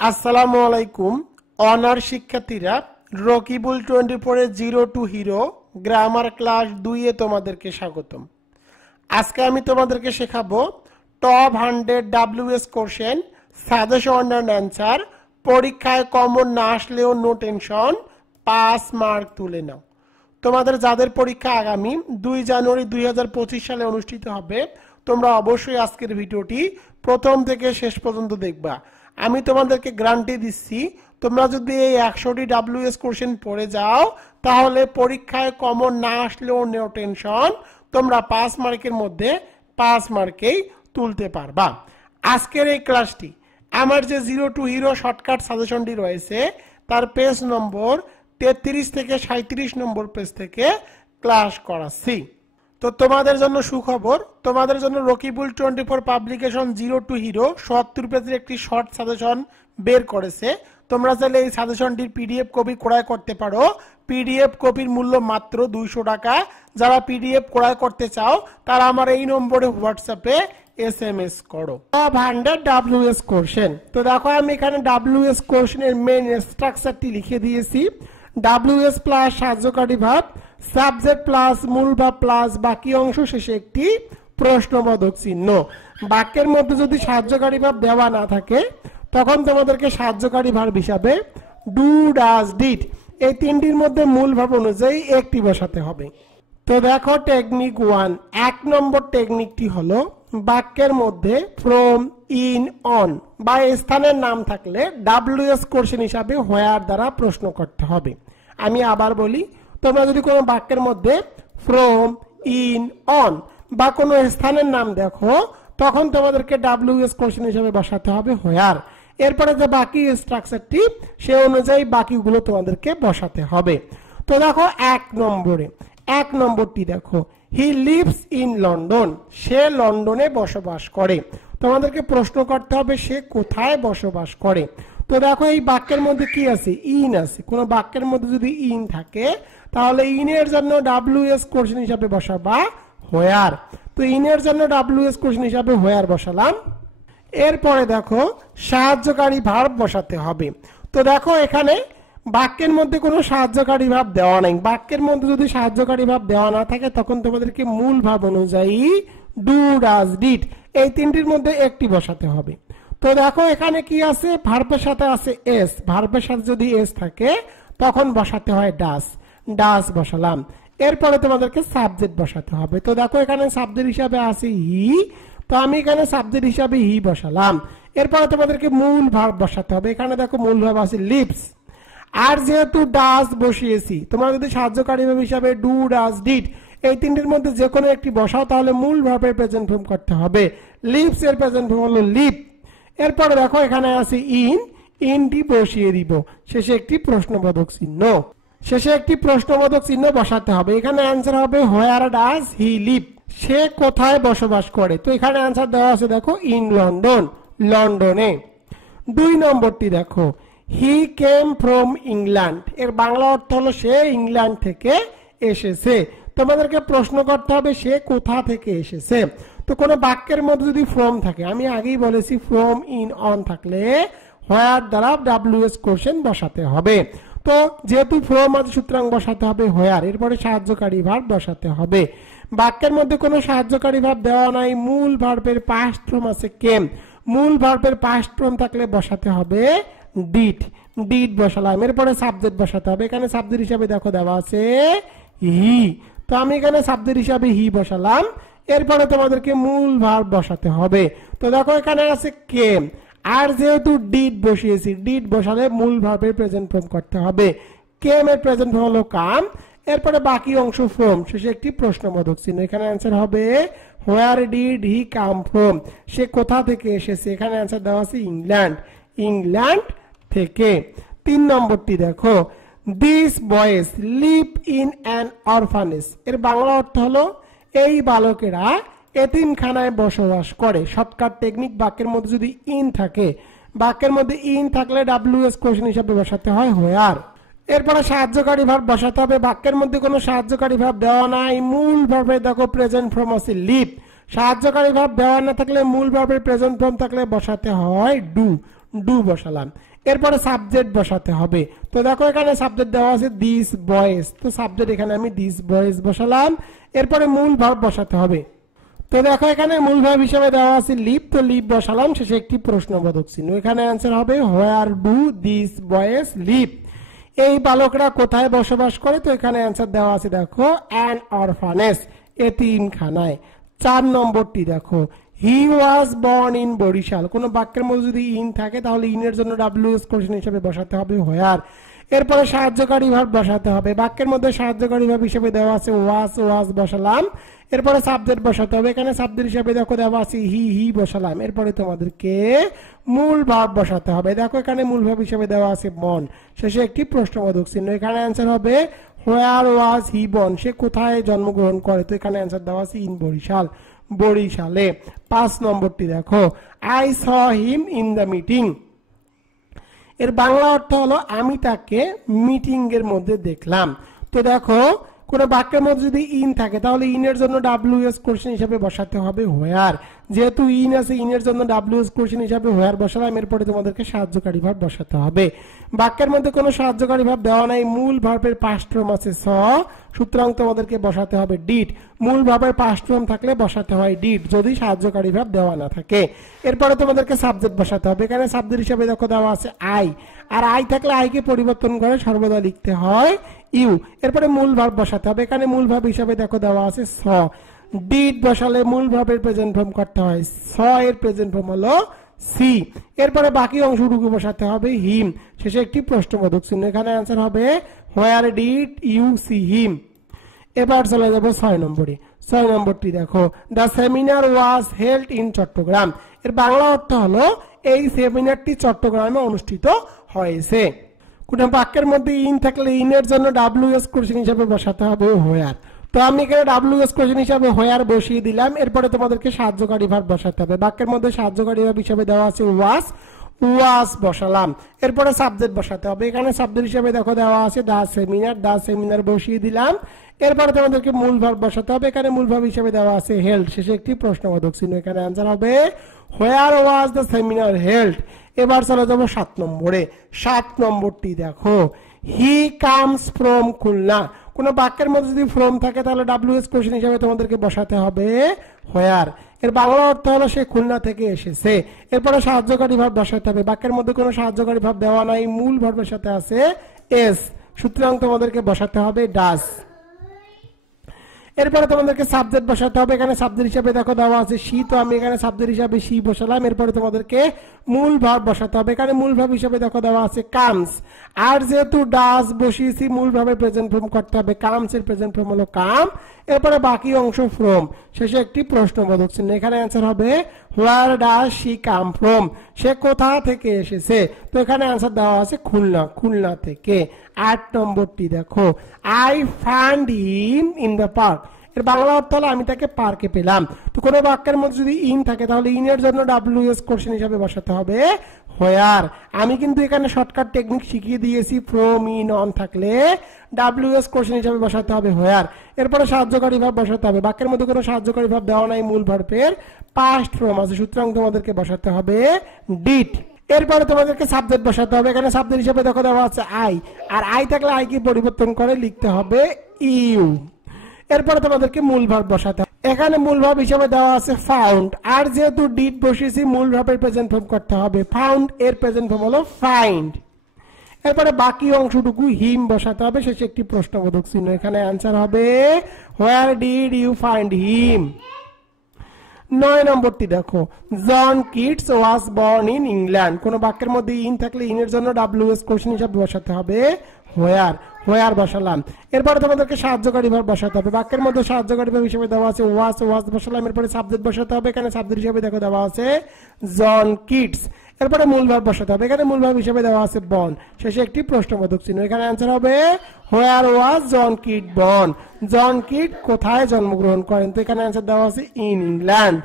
আসসালামু আলাইকুম অনার শিক্ষার্থীরা রকিবুল 24 এর 0 টু হিরো গ্রামার ক্লাস 2 এ তোমাদেরকে স্বাগতম। আজকে আমি তোমাদেরকে শেখাবো top 100 WS question suggestion and answer. পরীক্ষায় কমন না আসলেও নো টেনশন, 5 মার্ক তুলে নাও। তোমাদের যাদের পরীক্ষা আগামী 2 জানুয়ারি 2025 সালে অনুষ্ঠিত হবে, তোমরা অবশ্যই আজকের ভিডিওটি প্রথম থেকে শেষ পর্যন্ত দেখবা। আমি তোমাদেরকে গ্যারান্টি দিচ্ছি, তোমরা যদি এই 100টি WS কোশ্চেন পড়ে যাও তাহলে পরীক্ষায় কমন না আসলেও নো টেনশন, তোমরা 5 মার্কের মধ্যে 5 মার্কেই তুলতে পারবা। আজকের এই ক্লাসটি আমার যে 0 টু হিরো শর্টকাট সাজেশনটি রয়েছে তার পেজ নম্বর 33 থেকে 37 নম্বর পেজ থেকে ক্লাস করাচ্ছি। তো তোমাদের জন্য সুখবর, তোমাদের জন্য রকিবুল 24 পাবলিকেশন 0 টু হিরো 70 পেজের একটি শর্ট সাজেশন বের করেছে। তোমরা চাইলে এই সাজেশনটির পিডিএফ কপি ক্রয় করতে পারো। পিডিএফ কপির মূল্য মাত্র 200 টাকা। যারা পিডিএফ ক্রয় করতে চাও তারা আমার এই নম্বরে হোয়াটসঅ্যাপে SMS করো। 100 WS কোশ্চেন। তো দেখো আমি এখানে WS কোশ্চেনের মেইন স্ট্রাকচারটি লিখে দিয়েছি। WS প্লাস সাহায্যকারী ভাব, সাবজেক্ট প্লাস মূল ভাব প্লাস বাকি অংশ শেষে একটি প্রশ্নবোধক চিহ্ন। বাক্যের মধ্যে যদি সাহায্যকারী ভাব দেওয়া না থাকে তখন তোমাদেরকে সাহায্যকারী ভাব হিসাবে ডু, ডাজ, ডিড এই তিনটির মধ্যে মূল ভাব অনুযায়ী একটি বসাতে হবে। তো দেখো টেকনিক 1, 1 নম্বর টেকনিকটি হলো বাক্যের মধ্যে ফ্রম, ইন, অন বা স্থানের নাম থাকলে WS কোশ্চেন হিসাবে হোয়ার দ্বারা প্রশ্ন করতে হবে। আমি আবার বলি, তোমরা যদি কোনো বাক্যের মধ্যে ফ্রম, ইন, অন বা কোনো স্থানের নাম দেখো তখন তোমাদেরকে WS কোশ্চেন হিসাবে বসাতে হবে হোয়ার। এরপরে যে বাকি স্ট্রাকচারটি সে অনুযায়ী বাকিগুলো তোমাদেরকে বসাতে হবে। তো দেখো 1 নম্বরটি দেখো, হি লিভস ইন লন্ডন, সে লন্ডনে বসবাস করে। তোমাদেরকে প্রশ্ন করতে হবে সে কোথায় বসবাস করে। তো দেখো এই বাক্যের মধ্যে কি আছে, ইন আছে। কোন বাক্যের মধ্যে যদি ইন থাকে তাহলে ইনের জন্য WS কোশ্চেন হিসাবে বসাবা হোয়ার। তো ইনের জন্য WS কোশ্চেন হিসাবে হোয়ার বসালাম। এরপরে দেখো সাহায্যকারী ভার্ব বসাতে হবে। তো দেখো এখানে বাক্যের মধ্যে কোনো সাহায্যকারী ভাব দেওয়া নাই। বাক্যের মধ্যে যদি সাহায্যকারী ভাব দেওয়া না থাকে তখন তোমাদেরকে মূল ভাব অনুযায়ী ডু, ডাজ, ডিড এই তিনটির মধ্যে একটি বসাতে হবে। তো দেখো এখানে কি আছে, ভার্বের সাথে আছে এস। ভার্বের সাথে যদি এস থাকে তখন বসাতে হয় ডাজ, ডাজ বসালাম। এরপরে তোমাদেরকে সাবজেক্ট বসাতে হবে। তো দেখো এখানে সাবজেক্ট হিসাবে আছে হি, তো আমি এখানে সাবজেক্ট হিসাবে হি বসালাম। এরপরে তোমাদেরকে মূল ভার্ব বসাতে হবে। এখানে দেখো মূল ভার্ব আছে লিভস। আর যেহেতু ডাজ বসিয়েছি, তোমরা যদি সাহায্যকারী ভাব হিসাবে ডু, ডাজ, ডিড এই তিনটির মধ্যে যে কোনো একটি বসাও তাহলে মূল ভার্বের প্রেজেন্ট ফর্ম করতে হবে। লিভস এর প্রেজেন্ট ফর্ম হলো লিভ। এরপরে দেখো এখানে আছে ইন, ইনটি বসিয়ে দিব। শেষে একটি প্রশ্নবোধক চিহ্ন, শেষে একটি প্রশ্নবোধক চিহ্ন বসাতে হবে। এখানে অ্যান্সার হবে হোয়ার ডাজ হি লিভ, সে কোথায় বসবাস করে। তো এখানে অ্যান্সার দেওয়া আছে দেখো ইন লন্ডন, লন্ডনে। 2 নম্বরটি দেখো, হি কেম ফ্রম ইংল্যান্ড, এর বাংলা অর্থ হলো সে ইংল্যান্ড থেকে এসেছে। তোমাদেরকে প্রশ্ন করতে হবে সে কোথা থেকে এসেছে। তো কোনো বাক্যের মধ্যে যদি ফ্রম থাকে, আমি আগেই বলেছি ফ্রম, ইন, অন থাকলে হোয়ার দ্বারা WS কোশ্চেন বসাতে হবে। তো যেহেতু ফ্রম আছে সুতরাং বসাতে হবে হোয়ার। এরপরে সাহায্যকারী ভার্ব বসাতে হবে। বাক্যের মধ্যে কোনো সাহায্যকারী ভার্ব দেওয়া নাই, মূল ভার্বের পাস্ট ফর্ম আছে কেম। মূল ভার্বের পাস্ট ফর্ম থাকলে বসাতে হবে ডিড, ডিড বসালাম। এরপরে সাবজেক্ট বসাতে হবে। এখানে সাবজেক্ট হিসাবে দেখো দেওয়া আছে হি, তো আমি এখানে সাবজেক্ট হিসাবে হি বসালাম। এরপরে তোমাদেরকে মূল ভার্ব বসাতে হবে। তো দেখো এখানে আছে কেম, আর যেহেতু ডিড বসিয়েছি, ডিড বসালে মূল ভার্বের প্রেজেন্ট ফর্ম করতে হবে। কেম এর প্রেজেন্ট ফর্ম হলো কাম। এরপরে বাকি অংশ ফ্রম, শেষে একটি প্রশ্নবোধক চিহ্ন। এখানে অ্যান্সার হবে where did he come from, সে কোথা থেকে এসেছে। এখানে অ্যান্সার দেওয়া আছে ইংল্যান্ড, ইংল্যান্ড থেকে। 3 নম্বরটি দেখো, this boys live in an orphanage, এর বাংলা অর্থ হলো এই বালকেরা এতিমখানায় বসবাস করে। শর্টকাট টেকনিক, বাক্যের মধ্যে যদি ইন থাকে, বাক্যের মধ্যে ইন থাকলে WS কোশ্চেন হিসাবে বসাতে হয় হোয়ার। এরপরে সাহায্যকারী ভার্ব বসাতে হবে। বাক্যের মধ্যে কোনো সাহায্যকারী ভার্ব দেওয়া নাই, মূল ভার্বের দেখো প্রেজেন্ট ফর্ম আছে লিভ। সাহায্যকারী ভার্ব দেওয়া না থাকলে মূল ভার্বের প্রেজেন্ট ফর্ম থাকলে বসাতে হয় ডু, ডু বসালাম। এরপরে সাবজেক্ট বসাতে হবে। তো দেখো এখানে সাবজেক্ট দেওয়া আছে দিস বয়েজ, তো সাবজেক্ট এখানে আমি দিস বয়েজ বসালাম। এরপরে মূল ভার্ব বসাতে হবে। তো দেখো এখানে মূল ভার্ব হিসেবে দেওয়া আছে লিভ, তো লিভ বসালাম, শেষে একটি প্রশ্নবোধক চিহ্ন। এখানে অ্যান্সার হবে where do this boys live. এই বালকরা কোথায় বসবাস করে? তো এখানে অ্যান্সার দেওয়া আছে দেখো অ্যান অরফানেজ, এতিমখানায়। 4 নম্বরটি দেখো হি ওয়াজ বর্ন ইন বরিশাল। কোন বাক্যের মধ্যে যদি ইন থাকে তাহলে ইনের জন্য ডাব্লিউএস কোশ্চেন হিসেবে বসাতে হবে হোয়ার। এরপরে সাহায্যকারী ভার্ব বসাতে হবে। বাক্যের মধ্যে সাহায্যকারী ভার্ব হিসেবে দেওয়া আছে ওয়াজ, ওয়াজ বসালাম। এরপরে সাবজেক্ট বসাতে হবে। এখানে সাবজেক্ট হিসেবে দেখো দেওয়া আছে হি, হি বসালাম। এরপরে তোমাদেরকে মূল ভার্ব বসাতে হবে। দেখো এখানে মূল ভার্ব হিসেবে দেওয়া আছে বর্ন, শেষে একটি প্রশ্নবোধক চিহ্ন। এখানে অ্যান্সার হবে হোয়ার ওয়াজ হি বর্ন, সে কোথায় জন্মগ্রহণ করে? তো এখানে অ্যান্সার দেওয়া আছে ইন বরিশাল, বরিশালে। 5 নম্বরটি দেখো I saw him in the meeting. এর বাংলা অর্থ হলো আমি তাকে মিটিং এর মধ্যে দেখলাম। তো দেখো কোন বাক্যের মধ্যে যদি ইন থাকে তাহলে ইনের জন্য ডাব্লিউএস কোশ্চেন হিসেবে বসাতে হবে হোয়ার। যেহেতু ইন আছে ইনের জন্য ডাব্লিউএস কোশ্চেন হিসেবে হোয়ার বসালাম। এরপরে তোমাদেরকে সাহায্যকারী ভার্ব বসাতে হবে। বাক্যের মধ্যে কোনো সাহায্যকারী ভার্ব দেওয়া নাই, মূল ভার্বের পাস্ট ফর্ম আছে স, সুতরাং তোমাদেরকে বসাতে হবে ডিড। মূল ভার্বের পাস্ট ফর্ম থাকলে বসাতে হয় ডিড যদি সাহায্যকারী ভার্ব দেওয়া না থাকে। এরপরে তোমাদেরকে সাবজেক্ট বসাতে হবে। এখানে সাবজেক্ট হিসেবে দেখো দেওয়া আছে আই, আর আই থাকলে আই কে পরিবর্তন করে সর্বদা লিখতে হয় ইউ। এরপরে মূল ভার্ব বসাতে হবে। এখানে মূল ভার্ব হিসেবে দেখো দেওয়া আছে স। ডিড বসালে মূল ভার্বের প্রেজেন্ট ফর্ম করতে হয়, স এর প্রেজেন্ট ফর্ম হলো সি। এরপরে বাকি অংশটুকু বসাতে হবে হিম, শেষে একটি প্রশ্নবোধক চিহ্ন। এখানে অ্যান্সার হবে where did you see him. এবার চলে যাব 6 নম্বরে। 6 নম্বরটি দেখো the seminar was held in Chittagong. এর বাংলা অর্থ হলো এই সেমিনারটি চট্টগ্রামে অনুষ্ঠিত হয়েছে। কোন বাক্যের মধ্যে ইন থাকলে ইনের জন্য ডাব্লিউএস কোশ্চেন হিসেবে বসাতে হবে হোয়ার। তো আমি এখানে ডাব্লিউএস কোশ্চেন হিসেবে হোয়ার বসিয়ে দিলাম। এরপরে তোমাদেরকে সাহায্যকারী ভার্ব বসাতে হবে। বাক্যের মধ্যে সাহায্যকারী ভার্ব হিসেবে দেওয়া আছে ওয়াজ, ওয়াজ বসালাম। এরপরে সাবজেক্ট বসাতে হবে। এখানে সাবজেক্ট হিসেবে দেখো দেওয়া আছে দা সেমিনার, দা সেমিনার বসিয়ে দিলাম। এরপরে তোমাদেরকে মূল ভার্ব বসাতে হবে। এখানে মূল ভার্ব হিসেবে দেওয়া আছে হেল্ড, শেষে একটি প্রশ্নবোধক চিহ্ন। এখানে অ্যান্সার হবে হোয়ার ওয়াজ দ্য সেমিনার হেল্ড। এবার চলে যাবো 7 নম্বরে। 7 নম্বরটি দেখো হি কামস ফ্রম খুলনা। কোন বাক্যের মধ্যে যদি ফ্রম থাকে তাহলে ডাব্লিউএস কোশ্চেন হিসেবে তোমাদেরকে বসাতে হবে হোয়ার। এর বাংলা অর্থ হলো সে খুলনা থেকে এসেছে। এরপরে সাহায্যকারী ভার্ব বসাতে হবে। বাক্যের মধ্যে কোনো সাহায্যকারী ভার্ব দেওয়া নাই, মূল ভার্বের সাথে আছে এস, সুতরাং তোমাদেরকে বসাতে হবে ডাস। এরপরে তোমাদেরকে সাবজেক্ট বসাতে হবে। এখানে সাবজেক্ট হিসাবে দেখো দেওয়া আছে শি, তো আমি এখানে সাবজেক্ট হিসাবে শি বসালাম। এরপরে তোমাদেরকে মূল ভার্ব বসাতে হবে। এখানে মূল ভার্ব হিসাবে দেখো দেওয়া আছে কামস, আর যেহেতু ডাস বসিয়েছি মূল ভার্বের প্রেজেন্ট ফর্ম করতে হবে। কামস এর প্রেজেন্ট ফর্ম হলো কাম। এরপরে বাকি অংশ ফ্রম, শেষে একটি প্রশ্নবোধক চিহ্ন। এখানে অ্যান্সার হবে হোয়ার ডাস শি কাম ফ্রম, সে কোথা থেকে এসেছে? তো এখানে অ্যান্সার দেওয়া আছে খুলনা, খুলনা থেকে। 8 নম্বরটি দেখো I fund him in the park. এর বাংলা অর্থ হলো আমি তাকে পার্কে পেলাম। তো কোনো বাক্যের মধ্যে যদি ইন থাকে তাহলে ইনের জন্য ডাব্লিউএস কোশ্চেন হিসাবে বসাতে হবে হোয়ার। আমি কিন্তু এখানে শর্টকাট টেকনিক শিখিয়ে দিয়েছি, ফ্রম ইন অন থাকলে ডাব্লিউএস কোশ্চেন হিসাবে বসাতে হবে হোয়ার। এরপরে সাহায্যকারী ভার্ব বসাতে হবে। বাক্যের মধ্যে কোনো সাহায্যকারী ভার্ব দেওয়া নাই, মূল ভার্বের পাস্ট ফর্ম আছে, সুতরাং তোমাদেরকে বসাতে হবে ডিড। এরপরে তোমাদেরকে সাবজেক্ট বসাতে হবে। এখানে সাবজেক্ট হিসেবে দেখো দেওয়া আছে আই, আর আই থাকলে আই কে পরিবর্তন করে লিখতে হবে ইউ। এরপরে তোমাদেরকে মূল ভার্ব বসাতে হবে। এখানে মূল ভার্ব হিসেবে দেওয়া আছে ফাউন্ড, আর যেহেতু ডিড বসিয়েছি মূল ভার্বের প্রেজেন্ট ফর্ম করতে হবে। ফাউন্ড এর প্রেজেন্ট ফর্ম হলো ফাইন্ড। এরপরে বাকি অংশটুকু হিম বসাতে হবে, শেষে একটি প্রশ্নবোধক চিহ্ন। এখানে অ্যান্সার হবে where did you find him. 9 নম্বরটি দেখো John Keats was born in England. কোন বাক্যের মধ্যে ইন থাকলে ইনের জন্য ডাব্লিউএস কোশ্চেন হিসাবে বসাতে হবে হোয়ার, হোয়ার বসালাম। এরপরে তোমাদেরকে সাহায্যকারী ভার্ব বসাতে হবে। বাক্যের মধ্যে সাহায্যকারী ভার্ব হিসেবে দেওয়া আছে ওয়াজ, ওয়াজ বসালাম। এরপরে সাবজেক্ট বসাতে হবে। এখানে সাবজেক্ট হিসেবে দেখো দেওয়া আছে জন কিটস। এরপরে মূল ভার্ব বসাতে হবে। এখানে মূল ভার্ব হিসেবে দেওয়া আছে বর্ন, শেষে একটি প্রশ্নবোধক চিহ্ন। এখানে অ্যান্সার হবে হোয়ার ওয়াজ জন কিট বর্ন। জন কিট কোথায় জন্মগ্রহণ করেন? তো এখানে অ্যান্সার দেওয়া আছে ইন ইংল্যান্ড,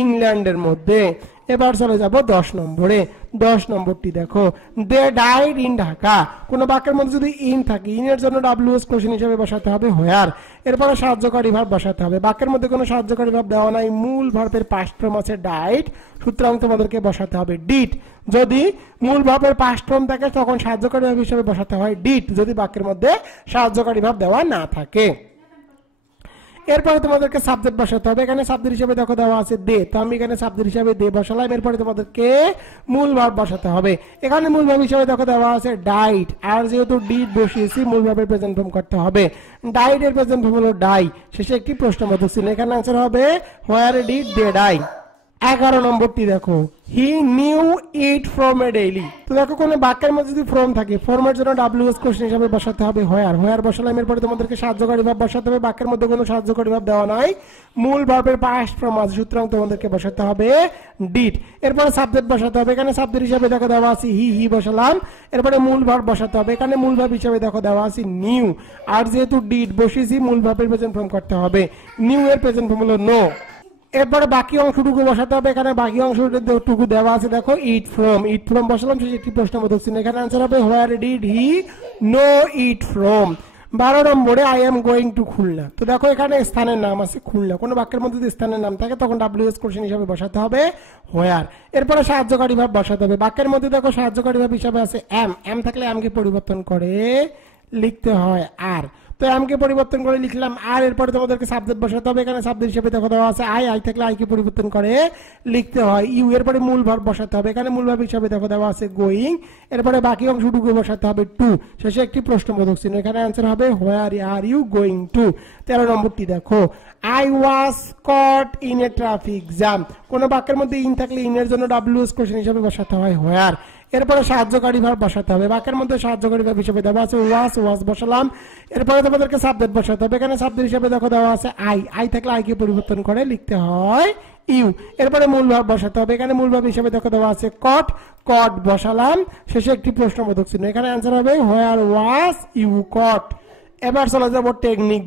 ইংল্যান্ডের মধ্যে। এবার চলে যাব 10 নম্বরে। 10 নম্বরটি দেখো, দে ডাইড ইন ঢাকা। কোন বাক্যের মধ্যে যদি ইন থাকে, ইনের জন্য ডাব্লিউএস কোশ্চেন হিসেবে বসাতে হবে হোয়ার, এরপরে সাহায্যকারী ভার্ব বসাতে হবে। বাক্যের মধ্যে কোনো সাহায্যকারী ভার্ব দেওয়া নাই, মূল ভার্বের পাস্ট ফর্ম আছে ডাইড, সুতরাং তোমাদেরকে বসাতে হবে ডিড। যদি মূল ভার্বের পাস্ট ফর্ম থাকে তখন সাহায্যকারী ভার্ব হিসেবে বসাতে হয় ডিড, যদি বাক্যের মধ্যে সাহায্যকারী ভার্ব দেওয়া না থাকে। এরপরে তোমাদেরকে সাবজেক্ট বসাতে হবে। এখানে সাবজেক্ট হিসেবে দেখো দেওয়া আছে দে, তো আমি এখানে সাবজেক্ট হিসেবে দে বসালাম। এরপরে তোমাদেরকে মূল ভার্ব বসাতে হবে। এখানে মূল ভার্ব হিসেবে দেখো দেওয়া আছে ডাইড, আর যেহেতু ডিড বসিয়েছি মূল ভার্বের প্রেজেন্ট ফর্ম করতে হবে। ডাইড এর প্রেজেন্ট ফর্ম হলো ডাই, শেষে একটি প্রশ্নবোধক চিহ্ন। এখানে आंसर হবে হোয়ার ডিড দে ডাই। 11 নম্বরটি দেখো, he knew it from a daily. তো দেখো কোন বাক্যের মধ্যে যদি ফ্রম থাকে, ফর্মের জন্য ডাব্লিউএস কোশ্চেন হিসেবে বসাতে হবে হোয়ার। হোয়ার বসালাম, এরপরে তোমাদেরকে সাহায্যকারী ভার্ব বসাতে হবে। বাক্যের মধ্যে কোনো সাহায্যকারী ভার্ব দেওয়া নাই, মূল ভার্বের পাস্ট ফর্ম আছে, সুতরাং তোমাদেরকে বসাতে হবে ডিড। এরপরে সাবজেক্ট বসাতে হবে। এখানে সাবজেক্ট হিসেবে দেখো দেওয়া আছে হি বসালাম। এরপরে মূল ভার্ব বসাতে হবে। এখানে মূল ভার্ব হিসেবে দেখো দেওয়া আছে নিউ, আর যেহেতু ডিড বসিয়েছি মূল ভার্বের প্রেজেন্ট ফর্ম করতে হবে। নিউ এর প্রেজেন্ট ফর্ম হলো নো। এরপরে বাকি অংশটুকু বসাতে হবে। এখানে বাকি অংশটুকু দেওয়া আছে দেখো ইট ফ্রম। ইট ফ্রম বসালাম, শেষে একটি প্রশ্নবোধক চিহ্ন। এখানে आंसर হবে where did he know it from. 12 নম্বরে I am going to Khulna. তো দেখো এখানে স্থানের নাম আছে খুলনা। কোনো বাক্যের মধ্যে যদি স্থানের নাম থাকে তখন ডাব্লিউএস কোশ্চেন হিসেবে বসাতে হবে হোয়ার। এরপরে সাহায্যকারী ভার্ব বসাতে হবে। বাক্যের মধ্যে দেখো সাহায্যকারী ভার্ব হিসেবে আছে এম। এম থাকলে এম কে পরিবর্তন করে লিখতে হয় আর। তো এম কে পরিবর্তন করে লিখলাম আর। এরপরে তোমাদেরকে সাবজেক্ট বসাতে হবে। এখানে সাবজেক্ট হিসেবে দেখো দেওয়া আছে আই। আই থাকলে আই কে পরিবর্তন করে লিখতে হয় ইউ। এরপরে মূল ভার্ব বসাতে হবে। এখানে মূল ভার্ব হিসেবে দেখো দেওয়া আছে গোয়িং। এরপরে বাকি অংশটুকু বসাতে হবে টু, শেষে একটি প্রশ্নবোধক চিহ্ন। এখানে आंसर হবে where are you going to. 13 নম্বরটি দেখো, I was caught in a traffic jam. কোন বাক্যের মধ্যে ইন থাকলে ইনের জন্য ডাব্লিউএস কোশ্চেন হিসেবে বসাতে হয় হোয়ার। এরপরে সাহায্যকারী ভার্ব বসাতে হবে। বাক্যের মধ্যে সাহায্যকারী ভার্ব হিসেবে দেওয়া আছে ওয়াজ। ওয়াজ বসালাম। এরপরে তোমাদেরকে সাবজেক্ট বসাতে হবে। এখানে সাবজেক্ট হিসেবে দেখো দেওয়া আছে আই। আই থাকলে আই কে পরিবর্তন করে লিখতে হয় ইউ। এরপরে মূল ভার্ব বসাতে হবে। এখানে মূল ভার্ব হিসেবে দেখো দেওয়া আছে কট। কট বসালাম, শেষে একটি প্রশ্নবোধক চিহ্ন। এখানে आंसर হবে হোয়ার ওয়াজ ইউ কট। এবার চলে যাব টেকনিক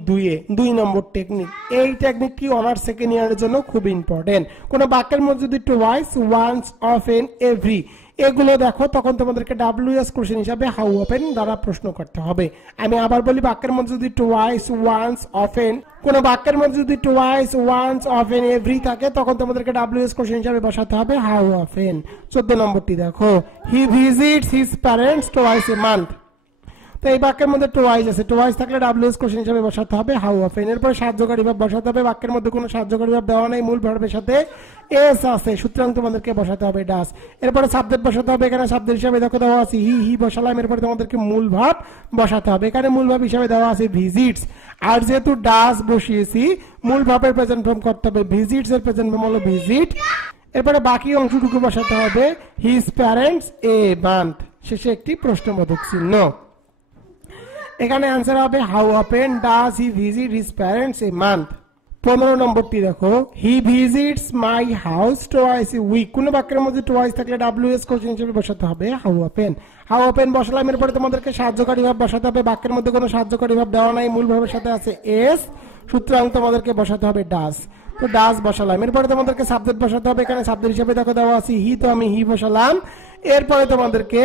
2 নম্বর টেকনিক। এই টেকনিকটি অনার্স সেকেন্ড ইয়ারের জন্য খুব ইম্পর্টেন্ট। কোন বাক্যের মধ্যে যদি টুয়াইস, ওয়ান্স, অফেন, এভরি এগুলো দেখো তখন তোমাদেরকে ডাব্লিউএস কোশ্চেন হিসাবে হাউ অফেন দ্বারা প্রশ্ন করতে হবে। আমি আবার বলি, বাক্যের মধ্যে যদি টুয়াইস, ওয়ান্স, অফেন, কোন বাক্যের মধ্যে যদি টুয়াইস, ওয়ান্স, অফেন, এভরি থাকে তখন তোমাদেরকে ডাব্লিউএস কোশ্চেন হিসাবে বসাতে হবে হাউ অফেন। 14 নম্বরটি দেখো, he visits his parents twice a month. তো এই বাক্যের মধ্যে টুয়াইস আছে, টুয়াইস থাকলে ডাব্লিউএস কোশ্চেন হিসেবে বসাতে হবে হাউ অফেন। এরপর সাহায্যকারী ভার্ব বসাতে হবে। বাক্যের মধ্যে কোনো সাহায্যকারী ভার্ব দেওয়া নেই, মূল ভার্বের সাথে এস আছে, সুতরাং তোমাদেরকে বসাতে হবে ডাস। এরপরে সাবজেক্ট বসাতে হবে। এখানে সাবজেক্ট হিসেবে দেখো দেওয়া আছে হি বসালাম। এরপরে তোমাদেরকে মূল ভার্ব বসাতে হবে। এখানে মূল ভার্ব হিসেবে দেওয়া আছে ভিজিটস, আর যেহেতু ডাস বসিয়েছি মূল ভার্বের প্রেজেন্ট ফর্ম করতে হবে। ভিজিটস এর প্রেজেন্ট ফর্ম হলো ভিজিট। এরপরে বাকি অংশটুকু বসাতে হবে হিজ প্যারেন্টস এ মান্থ, শেষে একটি প্রশ্নবোধক চিহ্ন। এখানে आंसर হবে how often does he visit his parents a month. 15 নম্বরটি দেখো, he visits my house twice a week. কোন বাক্যের মধ্যে টুয়াইস থাকলে ডাব্লিউএস কোশ্চেন হিসেবে বসাতে হবে হাউ অফেন। হাউ অফেন বসালাম। এরপরে তোমাদেরকে সাহায্যকারী ভার্ব বসাতে হবে। বাক্যের মধ্যে কোনো সাহায্যকারী ভার্ব দেওয়া নাই, মূল ভার্বের সাথে আছে এস, সুতরাং তোমাদেরকে বসাতে হবে ডাজ। তো ডাজ বসালাম। এরপরে তোমাদেরকে সাবজেক্ট বসাতে হবে। এখানে সাবজেক্ট হিসেবে দেখো দেওয়া আছে হি, তো আমি হি বসালাম। এরপরে তোমাদেরকে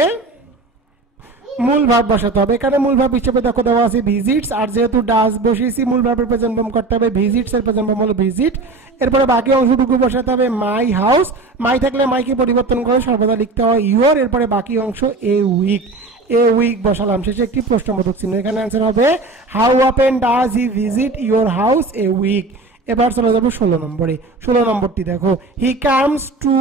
মূল ভার্ব বসাতে হবে। এখানে মূল ভার্ব হিসেবে দেখো দেওয়া আছে ভিজিটস, আর যেহেতু ডাস বসিয়েছি মূল ভার্বের প্রেজেন্ট ফর্ম করতে হবে ভিজিটস এর প্রেজেন্ট ফর্ম হলো ভিজিট। এরপরে বাকি অংশটুকু বসাতে হবে মাই হাউস। মাই থাকলে মাইকে পরিবর্তন করে সর্বদা লিখতে হয় ইউর। এরপরে বাকি অংশ এ উইক। এ উইক বসালাম, শেষে একটি প্রশ্নবোধক চিহ্ন। এখানে आंसर হবে how often does he visit your house a week. এবার চলে যাবো 16 নম্বরে। 16 নম্বরটি দেখো, he comes to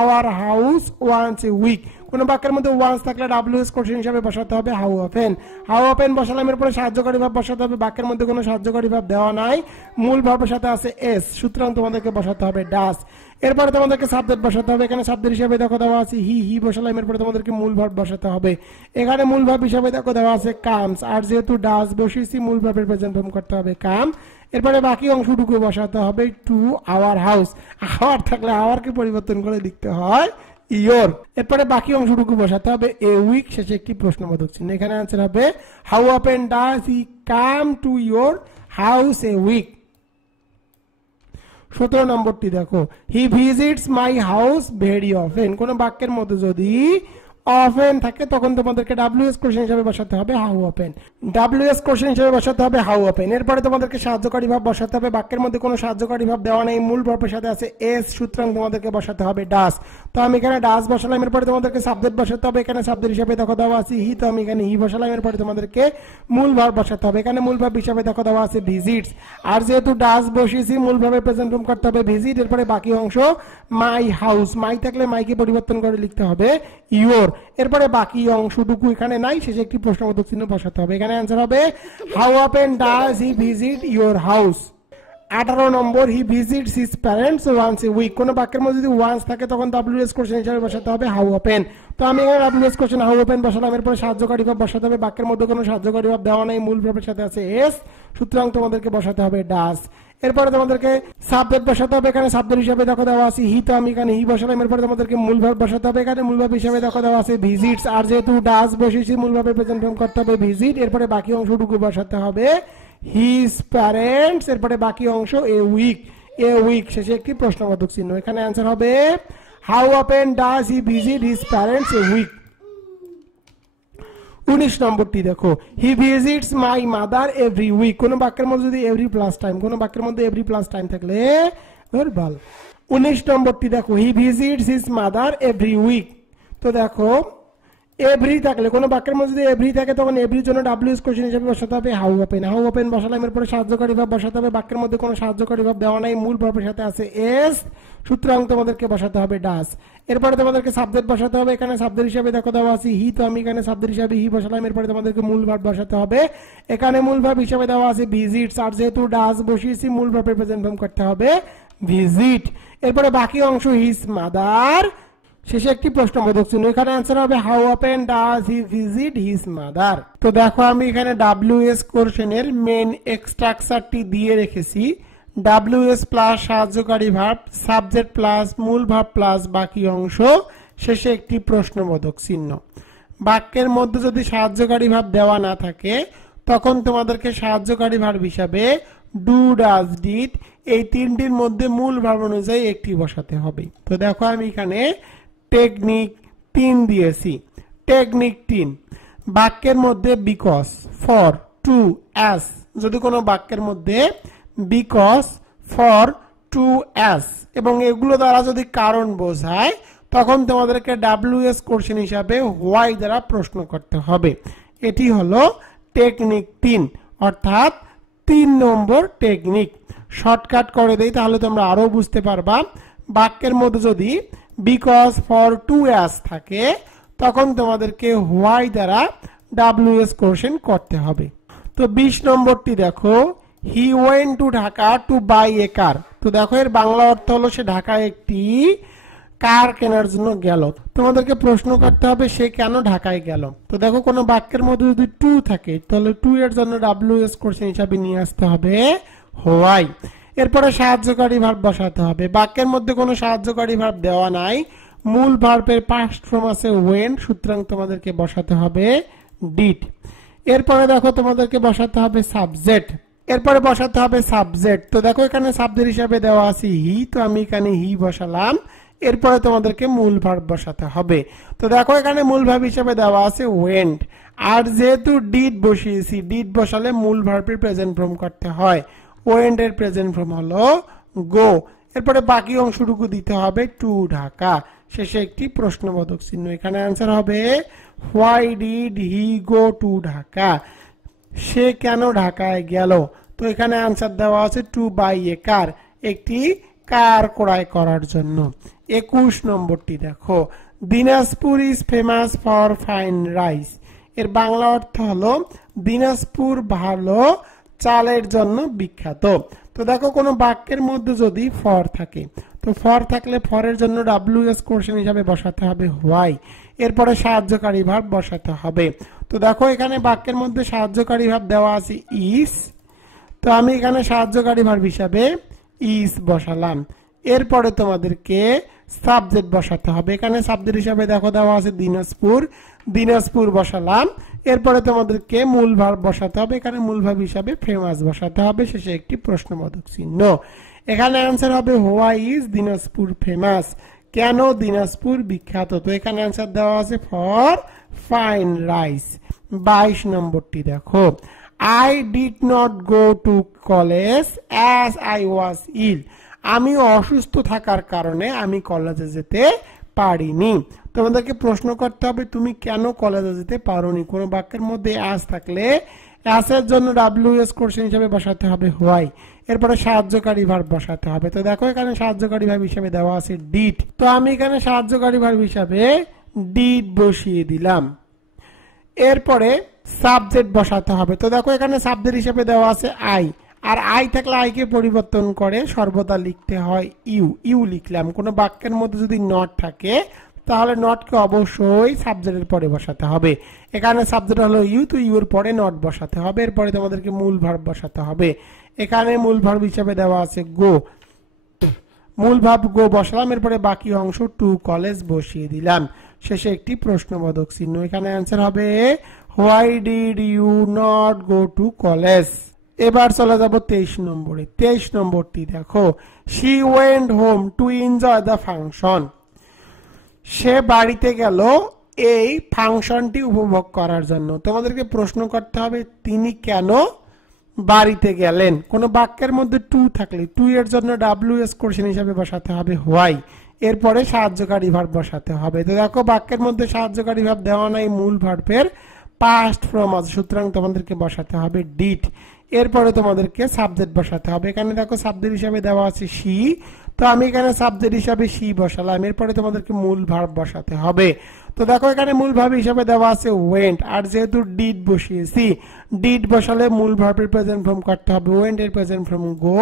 our house once a week. কোন বাক্যের মধ্যে ওয়ান্স থাকলে ডাব্লিউএস কোশ্চেন হিসেবে বসাতে হবে হাউ অফেন। হাউ অফেন বসালাম। এরপরে সাহায্যকারী ভার্ব বসাতে হবে। বাক্যের মধ্যে কোনো সাহায্যকারী ভার্ব দেওয়া নাই, মূল ভার্বের সাথে আছে এস, সুতরাং তোমাদেরকে বসাতে হবে ডাস। এরপরে তোমাদেরকে সাবজেক্ট বসাতে হবে। এখানে সাবজেক্ট হিসেবে দেখো দেওয়া আছে হি বসালাম। এরপরে তোমাদেরকে মূল ভার্ব বসাতে হবে। এখানে মূল ভার্ব হিসেবে দেখো দেওয়া আছে কামস, আর যেহেতু ডাস বসিয়েছি মূল ভার্বের প্রেজেন্ট ফর্ম করতে হবে কাম। এরপরে বাকি অংশটুকু বসাতে হবে টু আওয়ার হাউস। আওয়ার থাকলে আওয়ারকে পরিবর্তন করে লিখতে হয় ইয়োর। এরপরে বাকি অংশটুকু বসাতে হবে এ উইক, শেষে একটি প্রশ্নবোধক চিহ্ন। এখানে आंसर হবে how often does he come to your house a week. 17 নম্বরটি দেখো, he visits my house very often. কোন বাক্যের মধ্যে যদি অফেন থাকে তখন তোমাদেরকে ডাব্লিউএস কোশ্চেন হিসেবে বসাতে হবে হাউ অফেন। ডাব্লিউএস কোশ্চেন হিসেবে বসাতে হবে হাউ অফেন। এরপরে তোমাদেরকে সাহায্যকারী ভাব বসাতে হবে। বাক্যের মধ্যে কোনো সাহায্যকারী ভাব দেওয়া নেই, মূল ভার্বের সাথে আছে এস, সুতরাং তোমাদেরকে বসাতে হবে ডাস। তো আমি এখানে ডাস বসালাম। এরপরে তোমাদেরকে সাবজেক্ট বসাতে হবে। এখানে সাবজেক্ট হিসেবে দেখো দেওয়া আছে হি, তো আমি এখানে হি বসালাম। এরপরে তোমাদেরকে মূল ভার্ব বসাতে হবে। এখানে মূল ভার্ব হিসেবে দেখো দেওয়া আছে ভিজিটস, আর যেহেতু ডাস বসিয়েছি মূল ভার্বের প্রেজেন্ট ফর্ম করতে হবে ভিজিট। এরপরে বাকি অংশ মাই হাউস, মাই থাকলে মাইকে পরিবর্তন করে লিখতে হবে ইয়োর। এরপরে বাকি অংশটুকু এখানে নাই, শেষে একটি প্রশ্নবোধক চিহ্ন বসাতে হবে। এখানে অ্যান্সার হবে how often does he visit your house. 18 নম্বর, he visits his parents once a week. কোন বাক্যের মধ্যে যদি ওয়ান্স থাকে তখন ডাব্লিউএস কোশ্চেন হিসেবে বসাতে হবে হাউ অফেন। তো আমি এখানে ডাব্লিউএস কোশ্চেন হাউ অফেন বসালাম। এরপরে সাহায্যকারী ভাব বসাতে হবে। বাক্যের মধ্যে কোনো সাহায্যকারী ভাব দেওয়া নাই, মূল ভার্বের সাথে আছে এস, সুতরাং তোমাদেরকে বসাতে হবে ডাস। এরপরে তোমাদেরকে সাবজেক্ট বসাতে হবে। এখানে সাবজেক্ট হিসেবে দেখো দেওয়া আছে হি, তো আমি এখানে হি বসালাম। এরপরে তোমাদেরকে মূল ভার্ব বসাতে হবে। এখানে মূল ভার্ব হিসেবে দেখো দেওয়া আছে ভিজিটস, আর যেহেতু ডাস বসেছি মূল ভার্বের প্রেজেন্ট ফর্ম করতে হবে ভিজিট। এরপরে বাকি অংশটুকু বসাতে হবে হিজ প্যারেন্টস। এরপরে বাকি অংশ এ উইক, এ উইক, শেষে একটি প্রশ্নবোধক চিহ্ন। এখানে অ্যান্সার হবে how often does he visit his parents a week. 19 নম্বরটি দেখো, he visits my mother every week. কোন বাক্যের মধ্যে যদি এভরি প্লাস টাইম, কোন বাক্যের মধ্যে এভরি প্লাস টাইম থাকলে ভার্বাল। 19 নম্বরটি দেখো, he visits his mother every week. তো দেখো এভরি থাকলে, কোন বাক্যের মধ্যে যদি এভরি থাকে তখন এভরির জন্য ডাব্লিউএস কোশ্চেন হিসেবে বসাতে হবে হাউ অফেন। হাউ অফেন বসালাম। এরপরে সাহায্যকারী ভাব বসাতে হবে। বাক্যের মধ্যে কোনো সাহায্যকারী ভাব দেওয়া নাই, মূল ভার্বের সাথে আছে এস, সুতরাং তোমাদেরকে বসাতে হবে ডাস। এরপরে তোমাদেরকে সাবজেক্ট বসাতে হবে। এখানে সাবজেক্ট হিসেবে দেখো দেওয়া আছে হি, তো আমি এখানে সাবজেক্ট হিসেবে হি বসালাম। এরপরে তোমাদেরকে মূল ভার্ব বসাতে হবে। এখানে মূল ভার্ব হিসেবে দেওয়া আছে ভিজিটস, আর যেহেতু ডাস বসিয়েছি মূল ভার্বের প্রেজেন্ট ফর্ম করতে হবে ভিজিট। এরপরে বাকি অংশ হিজ মাদার, শেষে একটি প্রশ্নবোধক চিহ্ন। এখানে অ্যান্সার হবে how often does he visit his mother. তো দেখো আমি এখানে ডাব্লিউএস কোশ্চেনের মেন স্ট্রাকচারটি দিয়ে রেখেছি। ডাব্লিউএস প্লাস সাহায্যকারী ভার্ব, সাবজেক্ট প্লাস মূল ভার্ব প্লাস বাকি অংশ, শেষে একটি প্রশ্নবোধক চিহ্ন। বাক্যের মধ্যে যদি সাহায্যকারী ভার্ব দেওয়া না থাকে তখন তোমাদেরকে সাহায্যকারী ভার্ব হিসাবে ডু, ডাজ, ডিড এই তিনটির মধ্যে মূল ভার্ব অনুযায়ী একটি বসাতে হবে। তো দেখো আমি এখানে টেকনিক 3 দিয়েছি। টেকনিক 3, বাক্যের মধ্যে বিকজ, ফর, টু, অ্যাজ। যদি কোনো বাক্যের মধ্যে বিকজ, ফর, টু, অ্যাজ এবং এগুলো দ্বারা যদি কারণ বোঝায় তখন তোমাদেরকে ডাব্লিউএস কোশ্চেন হিসাবে হোয়াই দ্বারা প্রশ্ন করতে হবে। এটি হলো টেকনিক 3, অর্থাৎ 3 নম্বর টেকনিক। শর্টকাট করে দেই তাহলে তোমরা আরো বুঝতে পারবা। বাক্যের মধ্যে যদি বিকজ, ফর, টু, অ্যাজ থাকে তখন তোমাদেরকে হোয়াই দ্বারা ডাব্লিউএস কোশ্চেন করতে হবে। তো 20 নম্বরটি দেখো, he went to Dhaka to buy a car. তো দেখো এর বাংলা অর্থ হলো সে ঢাকায় একটি কার কেনার জন্য গেল। তোমাদেরকে প্রশ্ন করতে হবে সে কেন ঢাকায় গেল। তো দেখো কোনো বাক্যের মধ্যে যদি টু থাকে তাহলে টু এর জন্য ডাব্লিউএস কোশ্চেন হিসাবে নিয়ে আসতে হবে হোয়াই। এরপরে সাহায্যকারী ভার্ব বসাতে হবে। বাক্যের মধ্যে কোনো সাহায্যকারী ভার্ব দেওয়া নাই, মূল ভার্বের পাস্ট ফর্ম আছে ওয়েন্ট, সুতরাং তোমাদেরকে বসাতে হবে ডিড। এরপরে দেখো তোমাদেরকে বসাতে হবে সাবজেক্ট। এরপরে বসাতে হবে সাবজেক্ট। তো দেখো এখানে সাবজেক্ট হিসাবে দেওয়া আছে হি, তো আমি এখানে হি বসালাম। এরপরে তোমাদেরকে মূল ভার্ব বসাতে হবে। তো দেখো এখানে মূল ভার্ব হিসাবে দেওয়া আছে ওয়েন্ট, আর যেহেতু ডিড বসিয়েছি, ডিড বসালে মূল ভার্বের প্রেজেন্ট ফর্ম করতে হয়। ওয়েন্ট এর প্রেজেন্ট ফর্ম হলো গো। এরপরে বাকি অংশটুকু দিতে হবে টু ঢাকা, শেষে একটি প্রশ্নবোধক চিহ্ন। এখানে অ্যান্সার হবে why did he go to Dhaka. সে কেন ঢাকায় গেল। তো এখানে অ্যান্সার দেওয়া আছে টু বাই এ কার, একটি কার ক্রয় করার জন্য। 21 নম্বরটি দেখো, Dinajpur is famous for fine rice. এর বাংলা অর্থ হলো দিনাজপুর ভালো চালের জন্য বিখ্যাত। তো দেখো কোনো বাক্যের মধ্যে যদি ফর থাকে, তো ফর থাকলে ফরের জন্য ডাব্লিউএস কোশ্চেন হিসাবে বসাতে হবে হোয়াই। এরপরে সাহায্যকারী ভার্ব বসাতে হবে। তো দেখো এখানে বাক্যের মধ্যে সাহায্যকারী ভার্ব দেওয়া আছে ইজ, তো আমি এখানে সাহায্যকারী ভার্ব হিসাবে ইজ বসালাম। এরপরে তোমাদেরকে সাবজেক্ট বসাতে হবে। এখানে সাবজেক্ট হিসাবে দেখো দেওয়া আছে দিনাজপুর, দিনাজপুর বসালাম। এরপরে তোমাদেরকে মূল ভার্ব বসাতে হবে। এখানে মূল ভার্ব হিসাবে ফেমাস বসাতে হবে, শেষে একটি প্রশ্নবোধক চিহ্ন। এখানে आंसर হবে হোয়াই ইজ দিনাজপুর ফেমাস, কেন দিনাজপুর বিখ্যাত। তো এখানে आंसर দেওয়া আছে ফর ফাইন রাইস। 22 নম্বরটি দেখো, I did not go to college as I was ill, আমি অসুস্থ থাকার কারণে আমি কলেজে যেতে পারিনি। তোমাদেরকে প্রশ্ন করতে হবে তুমি কেন কলেজে যেতে পারোনি। কোন বাক্যের মধ্যে as থাকলে as এর জন্য WS কোশ্চেন হিসেবে বসাতে হবে হোয়াই, এরপরে সাহায্যকারী ভার্ব বসাতে হবে। তো দেখো এখানে সাহায্যকারী ভার্ব হিসেবে দেওয়া আছে ডিড, তো আমি এখানে সাহায্যকারী ভার্ব হিসেবে ডিড বসিয়ে দিলাম। এরপরে সাবজেক্ট বসাতে হবে। তো দেখো এখানে সাবজেক্ট হিসেবে দেওয়া আছে আই, আর আই থাকলে আই কে পরিবর্তন করে সর্বদা লিখতে হয় ইউ, ইউ লিখলাম। কোন বাক্যের মধ্যে যদি নট থাকে তাহলে নটকে অবশ্যই সাবজেক্টের পরে বসাতে হবে। এখানে সাবজেক্ট হলো ইউ, তো ইউ এর পরে নট বসাতে হবে। এরপরে তোমাদেরকে মূল ভার্ব বসাতে হবে। এখানে মূল ভার্ব হিসেবে দেওয়া আছে গো, মূল ভার্ব গো বসালাম। এরপরে বাকি অংশ টু কলেজ বসিয়ে দিলাম। শেষে একটি প্রশ্নবোধক চিহ্ন। এখানে आंसर হবে why did you not go to college. এবার চলে যাব 23 নম্বরে। 23 নম্বরটি দেখো, she went home to enjoy the function, সে বাড়িতে গেল এই ফাংশনটি উপভোগ করার জন্য। তোমাদেরকে প্রশ্ন করতে হবে তিনি কেন বাড়িতে গেলেন। কোন বাক্যের মধ্যে টু থাকলে টু এর জন্য WS কোশ্চেন হিসেবে বসাতে হবে হোয়াই, এরপরে সাহায্যকারী ভার্ব বসাতে হবে। তো দেখো বাক্যের মধ্যে সাহায্যকারী ভার্ব দেওয়া নাই, মূল ভার্বের পাস্ট ফর্ম আছে, সুতরাং তোমাদেরকে বসাতে হবে ডিড। এরপরে তোমাদেরকে সাবজেক্ট বসাতে হবে। এখানে দেখো সাবজেক্ট হিসেবে দেওয়া আছে শি, তো আমি এখানে সাবজেক্ট হিসেবে শি বসালাম। এরপরে তোমাদেরকে মূল ভার্ব বসাতে হবে। তো দেখো এখানে মূল ভার্ব হিসেবে দেওয়া আছে ওয়েন্ট, আর যেহেতু ডিড বসিয়েছি, ডিড বসালে মূল ভার্বের প্রেজেন্ট ফর্ম করতে হবে ওয়েন্ট এর প্রেজেন্ট ফর্ম গো,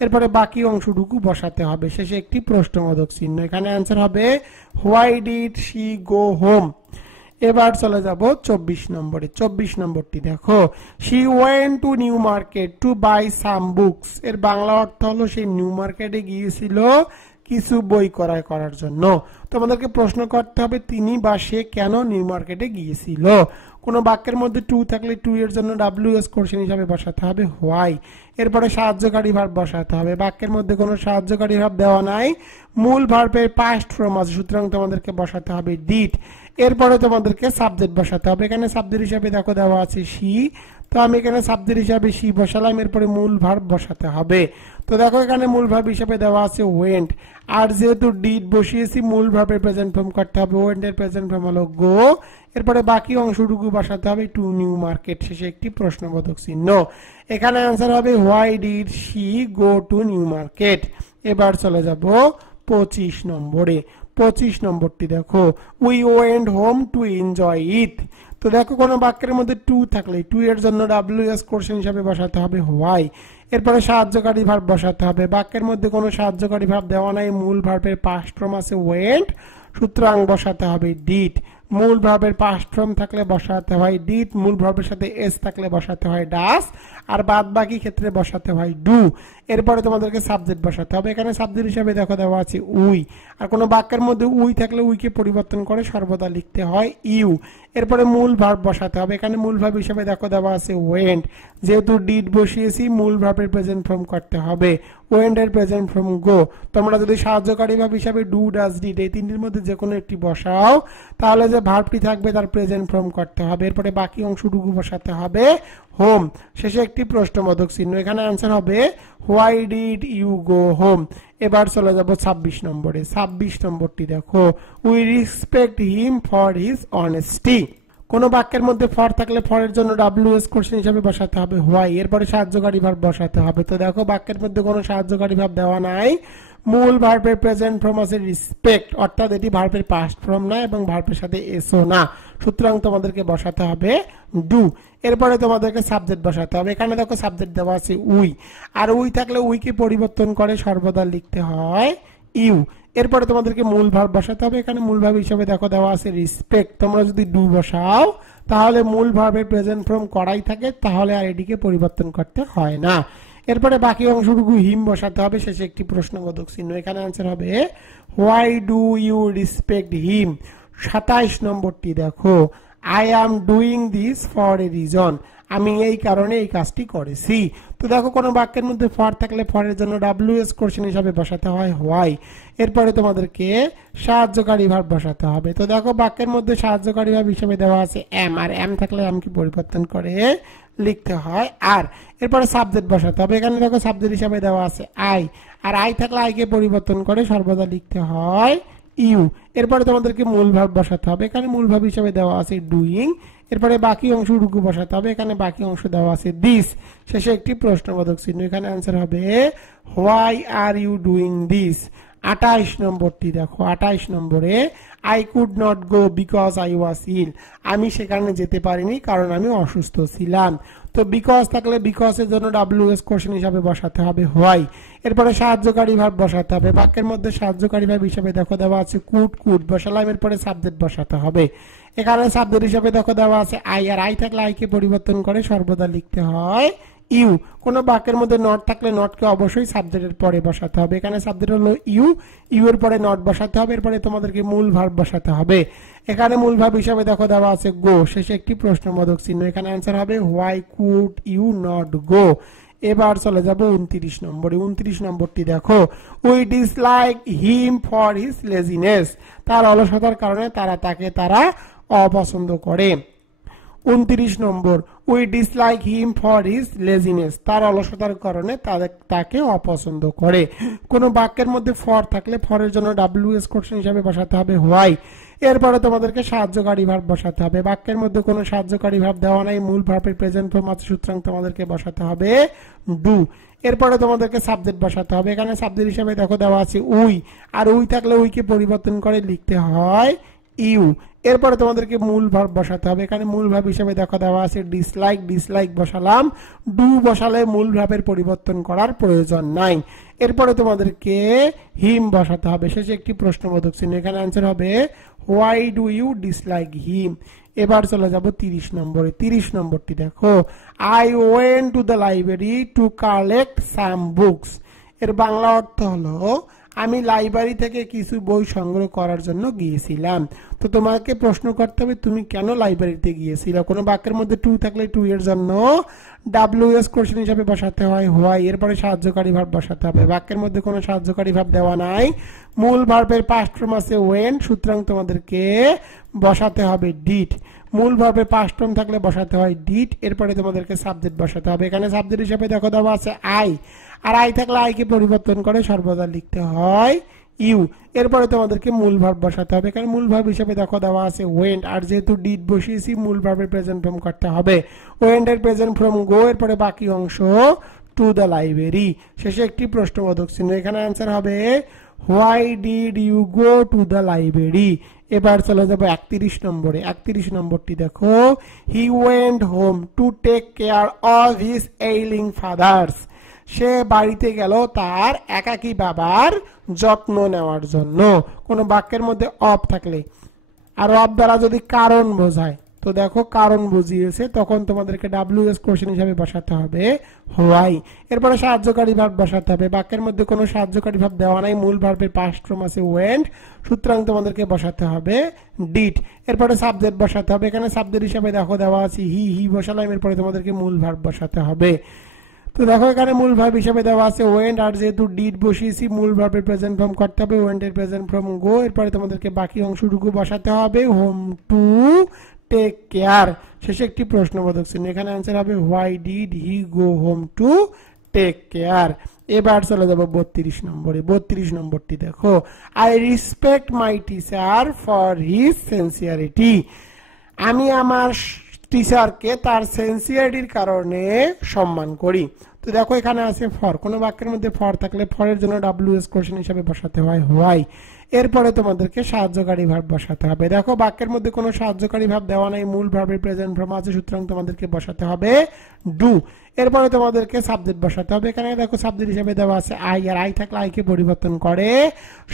এরপরে বাকি অংশটুকু বসাতে হবে। শেষে একটি প্রশ্নবোধক চিহ্ন। এখানে आंसर হবে why did she go home. এবার চলে যাব 24 নম্বরে। 24 নম্বরটি দেখো, she went to New Market to buy some books, এর বাংলা অর্থ হলো সে নিউ মার্কেটে গিয়েছিল কিছু বই ক্রয় করার জন্য। তোমাদেরকে প্রশ্ন করতে হবে তিনি বা সে কেন নিউ মার্কেটে গিয়েছিল। কোন বাক্যের মধ্যে টু থাকলে টু এর জন্য WS কোশ্চেন হিসেবে বসাতে হবে হোয়াই, এরপরে সাহায্যকারী ভার্ব বসাতে হবে। বাক্যের মধ্যে কোনো সাহায্যকারী ভার্ব দেওয়া নাই, মূল ভার্বের পাস্ট ফর্ম আছে, সুতরাং তোমাদেরকে বসাতে হবে ডিড। এরপরে তোমাদেরকে সাবজেক্ট বসাতে হবে। এখানে সাবজেক্ট হিসেবে দেখো দেওয়া আছে শি, তো আমি এখানে সাবজেক্ট হিসেবে শি বসালাম। এরপরে মূল ভার্ব বসাতে হবে। তো দেখো এখানে মূল ভার্ব হিসেবে দেওয়া আছে ওয়েন্ট, আর যেহেতু ডিড বসিয়েছি মূল ভার্বের প্রেজেন্ট ফর্ম করতে হবে, ওয়েন্ট এর প্রেজেন্ট ফর্ম হলো গো, এরপরে বাকি অংশটুকু বসাতে হবে টু নিউ মার্কেট। শেষে একটি প্রশ্নবোধক চিহ্ন। এখানে आंसर হবে why did she go to New market. এবার চলে যাব 25 নম্বরে। 25 নম্বরটি দেখো, we went home to enjoy it. তো দেখো কোন বাক্যের মধ্যে টু থাকলে টু এর জন্য WS কোশ্চেন হিসেবে বসাতে হবে হোয়াই, এরপরে সাহায্যকারী ভার্ব বসাতে হবে। বাক্যের মধ্যে কোনো সাহায্যকারী ভার্ব দেওয়া নাই, মূল ভার্বের পাস্ট ফর্ম আছে ওয়েন্ট, সুতরাং বসাতে হবে ডিড। মূল ভার্বের পাস্ট ফর্ম থাকলে বসাতে হয় ডিড, মূল ভার্বের সাথে এস থাকলে বসাতে হয় ডাস, আর বাদ বাকি ক্ষেত্রে বসাতে হয় ডু। এরপরে তোমাদেরকে সাবজেক্ট বসাতে হবে। এখানে সাবজেক্ট হিসেবে দেখো দেওয়া আছে উই, আর কোনো বাক্যের মধ্যে উই থাকলে উইকে পরিবর্তন করে সর্বদা লিখতে হয় ইউ। এরপরে মূল ভার্ব বসাতে হবে। এখানে মূল ভার্ব হিসেবে দেখো দেওয়া আছে ওয়েন্ট, যেহেতু ডিড বসিয়েছি মূল ভার্বের প্রেজেন্ট ফর্ম করতে হবে, ওয়েন্ট এর প্রেজেন্ট ফর্ম গো। তোমরা যদি সাহায্যকারী ভার্ব হিসেবে ডু ডাজ ডিড এই তিনটির মধ্যে যে কোনো একটি বসাও, তাহলে যে ভার্বটি থাকবে তার প্রেজেন্ট ফর্ম করতে হবে। এরপরে বাকি অংশটুকু বসাতে হবে হোম। শেষে একটি প্রশ্নবোধক চিহ্ন। এখানে आंसर হবে why did you go home. এবার চলে যাব 26 নম্বরে। 26 নম্বরটি দেখো, we respect him for his honesty. কোন বাক্যের মধ্যে ফর থাকলে ফরের জন্য WS কোশ্চেন হিসেবে বসাতে হবে হোয়াই, এরপরে সাহায্যকারী ভার্ব বসাতে হবে। তো দেখো বাক্যের মধ্যে কোনো সাহায্যকারী ভার্ব দেওয়া নাই, মূল ভার্বের প্রেজেন্ট ফর্ম আছে রেসপেক্ট, অর্থাৎ এটি ভার্বের পাস্ট ফর্ম না এবং ভার্বের সাথে এসও না, সুতরাং তোমাদেরকে বসাতে হবে ডু। এরপরে তোমাদেরকে সাবজেক্ট বসাতে হবে। এখানে দেখো সাবজেক্ট দেওয়া আছে উই, আর উই থাকলে উইকে পরিবর্তন করে সর্বদা লিখতে হয় ইউ। এরপরে তোমাদেরকে মূল ভার্ব বসাতে হবে। এখানে মূল ভার্ব হিসেবে দেখো দেওয়া আছে রেসপেক্ট। তোমরা যদি ডু বসাও তাহলে মূল ভার্বের প্রেজেন্ট ফর্ম করাই থাকে, তাহলে আর এটিকে পরিবর্তন করতে হয় না। এরপরে বাকি অংশটুকু হিম বসাতে হবে। শেষে একটি প্রশ্নবোধক চিহ্ন। এখানে आंसर হবে why do you respect him. 27 নম্বরটি দেখো, I am doing this for a reason. আমি এই কারণে এই কাজটি করেছি। তো দেখো কোনো বাক্যের মধ্যে ফর থাকলে ফরের জন্য WS কোশ্চেন হিসাবে বসাতে হয় হোয়াই। এরপরে তোমাদেরকে সাহায্যকারী ভার্ব বসাতে হবে। তো দেখো বাক্যের মধ্যে সাহায্যকারী ভার্ব হিসেবে দেওয়া আছে এম, আর এম থাকলে এম কি পরিবর্তন করে লিখতে হয় আর। এরপরে সাবজেক্ট বসাতে হবে। এখানে দেখো সাবজেক্ট হিসাবে দেওয়া আছে আই, আর আই থাকলে আই কে পরিবর্তন করে সর্বদা লিখতে হয় ইউ। এরপরে তোমাদেরকে মূল ভার্ব বসাতে হবে। এখানে মূল ভার্ব হিসেবে দেওয়া আছে ডুইং। এরপরে বাকি অংশটুকু বসাতে হবে। এখানে বাকি অংশ দেওয়া আছে দিস। শেষে একটি প্রশ্নবোধক চিহ্ন। এখানে आंसर হবে why are you doing this. 28 নম্বরটি দেখো, 28 নম্বরে I could not go because I was ill. আমি সেখানে যেতে পারিনি কারণ আমি অসুস্থ ছিলাম। তো বিকজ থাকলে বিকজ এর জন্য WS কোশ্চেন হিসাবে বসাতে হবে হোয়াই। এরপরে সাহায্যকারী ভার্ব বসাতে হবে। বাক্যের মধ্যে সাহায্যকারী ভার্ব হিসাবে দেখো দেওয়া আছে কুড, কুড বসালাম। এরপরে সাবজেক্ট বসাতে হবে। এখানে সাবজেক্ট হিসাবে দেখো দেওয়া আছে আই, আর আই থাকলে আই কে পরিবর্তন করে সর্বদা লিখতে হয় ইউ। কোন বাক্যের মধ্যে নট থাকলে নটকে অবশ্যই সাবজেক্টের পরে বসাতে হবে। এখানে সাবজেক্ট হলো ইউ, ইউ এর পরে নট বসাতে হবে। এরপরে তোমাদেরকে মূল ভার্ব বসাতে হবে। এখানে মূল ভার্ব হিসাবে দেখো দেওয়া আছে গো। শেষে একটি প্রশ্নবোধক চিহ্ন। এখানে आंसर হবে why could you not go. এবার চলে যাব 29 নম্বরে। 29 নম্বরটি দেখো, we dislike him for his laziness. তার অলসতার কারণে তারা অপছন্দ করে। 29 নম্বর, we dislike him for his laziness. তার অলসতার কারণে তাকে অপছন্দ করে। কোন বাক্যের মধ্যে ফর থাকলে ফরের জন্য WS কোশ্চেন হিসাবে বসাতে হবে হোয়াই। এরপরে তোমাদেরকে সাহায্যকারী ভার্ব বসাতে হবে। বাক্যের মধ্যে কোনো সাহায্যকারী ভার্ব দেওয়া নাই, মূল ভার্বের প্রেজেন্ট ফর্ম আছে, সুতরাং তোমাদেরকে বসাতে হবে ডু। এরপরে তোমাদেরকে সাবজেক্ট বসাতে হবে। এখানে সাবজেক্ট হিসাবে দেখো দেওয়া আছে উই, আর উই থাকলে উইকে পরিবর্তন করে লিখতে হয় ইউ। এরপরে তোমাদেরকে মূল ভার্ব বসাতে হবে। এখানে মূল ভার্ব হিসেবে দেখো দেওয়া আছে ডিসলাইক, ডিসলাইক বসালাম। ডু বসালে মূল ভার্বের পরিবর্তন করার প্রয়োজন নাই। এরপরে তোমাদেরকে হিম বসাতে হবে। শেষে একটি প্রশ্নবোধক চিহ্ন। এখানে आंसर হবে হোয়াই ডু ইউ ডিসলাইক হিম। এবার চলে যাব 30 নম্বরে। 30 নম্বরটি দেখো, I went to the library to collect some books. এর বাংলা অর্থ হলো আমি লাইব্রেরি থেকে কিছু বই সংগ্রহ করার জন্য গিয়েছিলাম। তো তোমাকে প্রশ্ন করতে হবে তুমি কেন লাইব্রেরিতে গিয়েছিলে। কোনো বাক্যের মধ্যে টু থাকলে টু এর জন্য WS কোশ্চেন হিসাবে বসাতে হয় হোয়াই। এরপরে সাহায্যকারী ভার্ব বসাতে হবে। বাক্যের মধ্যে কোনো সাহায্যকারী ভার্ব দেওয়া নাই, মূল ভার্বের পাস্ট ফর্ম আছে ওয়েন্ট, সুতরাং তোমাদেরকে বসাতে হবে ডিড। মূল ভার্বের পাস্ট ফর্ম থাকলে বসাতে হয় ডিড। এরপরে তোমাদেরকে সাবজেক্ট বসাতে হবে। এখানে সাবজেক্ট হিসেবে দেখো দেওয়া আছে আই, আর আই থাকলে আই কে পরিবর্তন করে সর্বদা লিখতে হয় ইউ। এরপরে তোমাদেরকে মূল ভার্ব বসাতে হবে। এখানে মূল ভার্ব হিসেবে দেখো দেওয়া আছে ওয়েন্ট, আর যেহেতু ডিড বসিয়েছি মূল ভার্বের প্রেজেন্ট ফর্ম করতে হবে। ওয়েন্ট এর প্রেজেন্ট ফর্ম গো। এরপরে বাকি অংশ টু দ্য লাইব্রেরি। শেষে একটি প্রশ্নবোধক চিহ্ন। এখানে आंसर হবে why did you go to the library. এবার চলে যাব 31 নম্বরে। 31 নম্বরটি দেখো, he went home to take care of his ailing fathers. সে বাড়িতে গেল তার একাকী বাবার যত্ন নেওয়ার জন্য। কোন বাক্যের মধ্যে অফ থাকলে আর অফ দ্বারা যদি কারণ বোঝায়, তো দেখো কারণ বুঝিয়েছে, তখন তোমাদেরকে WS কোশ্চেন হিসাবে বসাতে হবে হোয়াই। এরপরে সাহায্যকারী ভার্ব বসাতে হবে। বাক্যের মধ্যে কোনো সাহায্যকারী ভার্ব দেওয়া নাই, মূল ভার্বের পাস্ট ফর্ম আছে ওয়েন্ট, সুতরাং তোমাদেরকে বসাতে হবে ডিড। এরপরে সাবজেক্ট বসাতে হবে। এখানে সাবজেক্ট হিসাবে দেখো দেওয়া আছে হি, হি বসালাম। এরপরে তোমাদেরকে মূল ভার্ব বসাতে হবে। তো দেখো এখানে মূল ভার্ব হিসেবে দেওয়া আছে ওয়েন্ট, আর যেহেতু ডিড বসিয়েছি মূল ভার্বের প্রেজেন্ট ফর্ম করতে হবে ওয়েন্ট এর প্রেজেন্ট ফর্ম গো। এরপরে তোমাদেরকে বাকি অংশটুকু বসাতে হবে হোম টু টেক কেয়ার। শেষে একটি প্রশ্নবোধক চিহ্ন। এখানে आंसर হবে why did he go home to take care. এবার চলে যাব 32 নম্বরে। 32 নম্বরটি দেখো, I respect my teacher for his sincerity. আমি আমার টিচারকে তার সিনসিয়ারিটির কারণে সম্মান করি। তো দেখো এখানে আছে ফর। কোন বাক্যের মধ্যে ফর থাকলে ফরের জন্য WS কোশ্চেন হিসাবে বসাতে হয় হোয়াই। এরপরে তোমাদেরকে সাহায্যকারী ভার্ব বসাতে হবে। দেখো বাক্যের মধ্যে কোনো সাহায্যকারী ভার্ব দেওয়া নাই, মূল ভার্বের প্রেজেন্ট ফর্ম আছে, সুতরাং তোমাদেরকে বসাতে হবে ডু। এরপরে তোমাদেরকে সাবজেক্ট বসাতে হবে। এখানে দেখো সাবজেক্ট হিসেবে দেওয়া আছে আই, আর আই থাকলে আই কে পরিবর্তন করে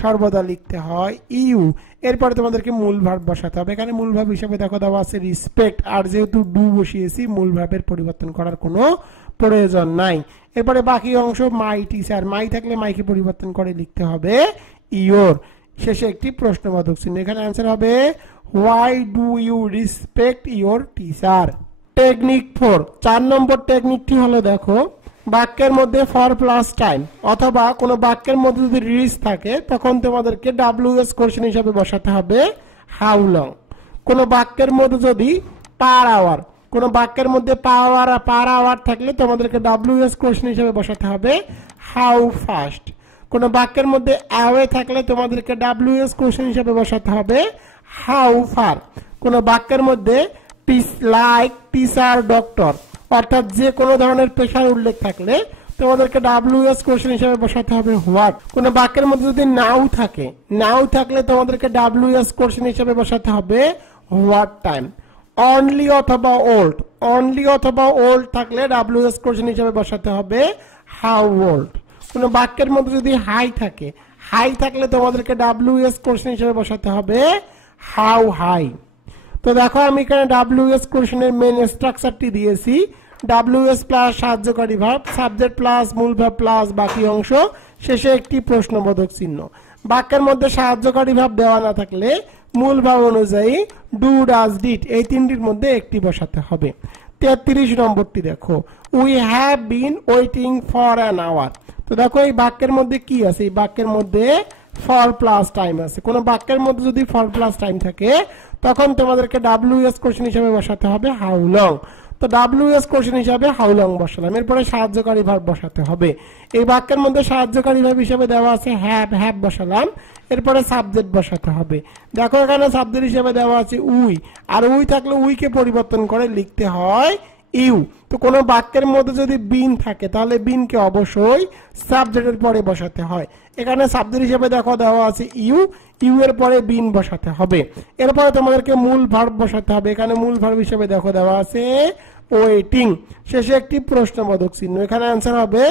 সর্বদা লিখতে হয় ইউ। এরপরে তোমাদেরকে মূল ভার্ব বসাতে হবে। এখানে মূল ভার্ব হিসেবে দেখো দেওয়া আছে রেসপেক্ট, আর যেহেতু ডু বসিয়েছি মূল ভার্বের পরিবর্তন করার কোনো প্রয়োজন নাই। এরপরে বাকি অংশ মাই টিচার, মাই থাকলে মাইকে পরিবর্তন করে লিখতে হবে ইয়োর। শেষে একটি প্রশ্নবোধক চিহ্ন। এখানে आंसर হবে why do you respect your teacher. Technique 4 4 নম্বর টেকনিকটি হলো দেখো বাক্যের মধ্যে ফর প্লাস টাইম অথবা কোনো বাক্যের মধ্যে যদি রিজ থাকে তখন তোমাদেরকে ডব্লিউএস কোশ্চেন হিসেবে বসাতে হবে হাউ লং। কোনো বাক্যের মধ্যে যদি পার আওয়ার কোনো বাক্যের মধ্যে পার আওয়ার থাকলে তোমাদেরকে ডব্লিউএস কোশ্চেন হিসেবে বসাতে হবে হাউ ফাস্ট। কোনো বাক্যের মধ্যে অ্যাওয়ে থাকলে তোমাদেরকে ডব্লিউএস কোশ্চেন হিসেবে বসাতে হবে হাউ ফার। কোনো বাক্যের মধ্যে লাইক টিচার ডক্টর অর্থাৎ যে কোনো ধরনের পেশার উল্লেখ থাকলে তোমাদেরকে ডব্লিউএস কোশ্চেন হিসেবে বসাতে হবে হোয়াট। কোনো বাক্যের মধ্যে যদি নাও থাকলে তোমাদেরকে ডব্লিউএস কোশ্চেন হিসেবে বসাতে হবে হোয়াট টাইম। অনলি অথবা ওল্ড থাকলে ডব্লিউএস কোশ্চেন হিসেবে বসাতে হবে হাউ ওল্ড। কোনো বাক্যের মধ্যে যদি হাই থাকলে তোমাদেরকে ডব্লিউএস কোশ্চেন হিসেবে বসাতে হবে হাউ হাই। তো দেখো আমি এখানে ডব্লিউএস কোশ্চেনের মেন স্ট্রাকচারটি দিয়েছি ডব্লিউএস প্লাস সাহায্যকারী ভার্ব, সাবজেক্ট প্লাস মূল ভার্ব প্লাস বাকি অংশ, শেষে একটি প্রশ্নবোধক চিহ্ন। বাক্যের মধ্যে সাহায্যকারী ভার্ব দেওয়া না থাকলে মূল ভার্ব অনুযায়ী ডু ডাজ ডিড এই তিনটির মধ্যে একটি বসাতে হবে। 33 নম্বরটি দেখো we have been waiting for an hour. তো দেখো এই বাক্যের মধ্যে কি আছে, এই বাক্যের মধ্যে ফর প্লাস টাইম আছে। কোন বাক্যের মধ্যে যদি ফর প্লাস টাইম থাকে তখন তোমাদেরকে ডব্লিউএস কোশ্চেন হিসেবে বসাতে হবে হাউ লং। তো ডব্লিউএস কোশ্চেন হিসেবে হাউ লং বসালাম, এরপরে সাহায্যকারী ভার্ব বসাতে হবে। এই বাক্যের মধ্যে সাহায্যকারী ভার্ব হিসেবে দেওয়া আছে হ্যাভ বসালাম, এরপরে সাবজেক্ট বসাতে হবে। দেখো এখানে সাবজেক্ট হিসেবে দেওয়া আছে উই, আর উই থাকলে উইকে পরিবর্তন করে লিখতে হয় ইউ। তো কোনো বাক্যের মধ্যে যদি বিন থাকে তাহলে বিনকে অবশ্যই সাবজেক্টের পরে বসাতে হয়। এখানে সাবজেক্ট হিসেবে দেখো দেওয়া আছে ইউ এর পরে বিন বসাতে হবে। এরপরে তোমাদেরকে মূল ভার্ব বসাতে হবে। এখানে মূল ভার্ব হিসেবে দেখো দেওয়া আছে ওয়েটিং, শেষে একটি প্রশ্নবোধক চিহ্ন। এখানে অ্যান্সার হবে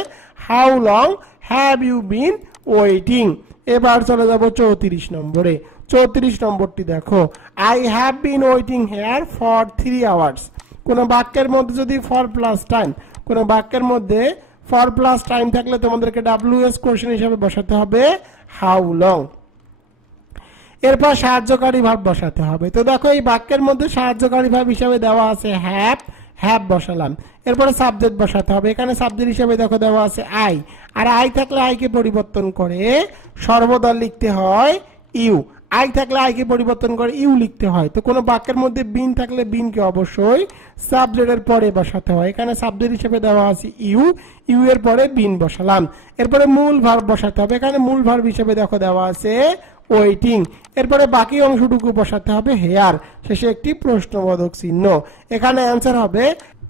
how long have you been waiting. এবার চলে যাব 34 নম্বরে। 34 নম্বরটি দেখো I have been waiting here for 3 hours. কোন বাক্যের মধ্যে যদি ফর প্লাস টাইম থাকলে তোমাদেরকে ডব্লিউএস কোশ্চেন হিসেবে বসাতে হবে হাউ লং। এরপর সাহায্যকারী ভার্ব বসাতে হবে। তো দেখো এই বাক্যের মধ্যে সাহায্যকারী ভার্ব হিসেবে দেওয়া আছে হ্যাভ বসালাম, এরপরে সাবজেক্ট বসাতে হবে। এখানে সাবজেক্ট হিসেবে দেখো দেওয়া আছে আই, আর আই থাকলে আইকে পরিবর্তন করে সর্বদা লিখতে হয় ইউ। আই থাকলে আইকে পরিবর্তন করে ইউ লিখতে হয়। তো কোনো বাক্যের মধ্যে বিন থাকলে বিনকে অবশ্যই সাবজেক্টের পরে বসাতে হয়। এখানে সাবজেক্ট হিসেবে দেওয়া আছে ইউ এর পরে বিন বসালাম, এরপরে মূল ভার্ব বসাতে হবে। এখানে মূল ভার্ব হিসেবে দেখো দেওয়া আছে ওয়েটিং, এরপরে বাকি অংশটুকু বসাতে হবে হেয়ার, শেষে একটি প্রশ্নবোধক চিহ্ন। এখানে অ্যান্সার হবে,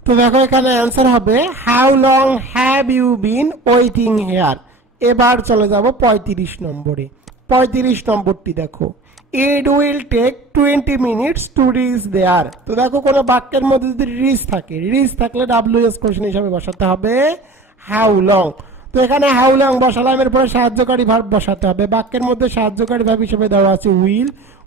তো দেখো এখানে অ্যান্সার হবে how long have you been waiting here. এবার চলে যাব 35 নম্বরে। 35 নম্বরটি দেখো it will take 20 minutes to reach there. তো দেখো কোনো বাক্যের মধ্যে যদি রিচ থাকলে ডব্লিউএস কোশ্চেন হিসেবে বসাতে হবে হাউ লং। তো এখানে হাউ লং বসালাম, এরপরে সাহায্যকারী ভার্ব বসাতে হবে। বাক্যের মধ্যে সাহায্যকারী ভার্ব হিসেবে দেওয়া আছে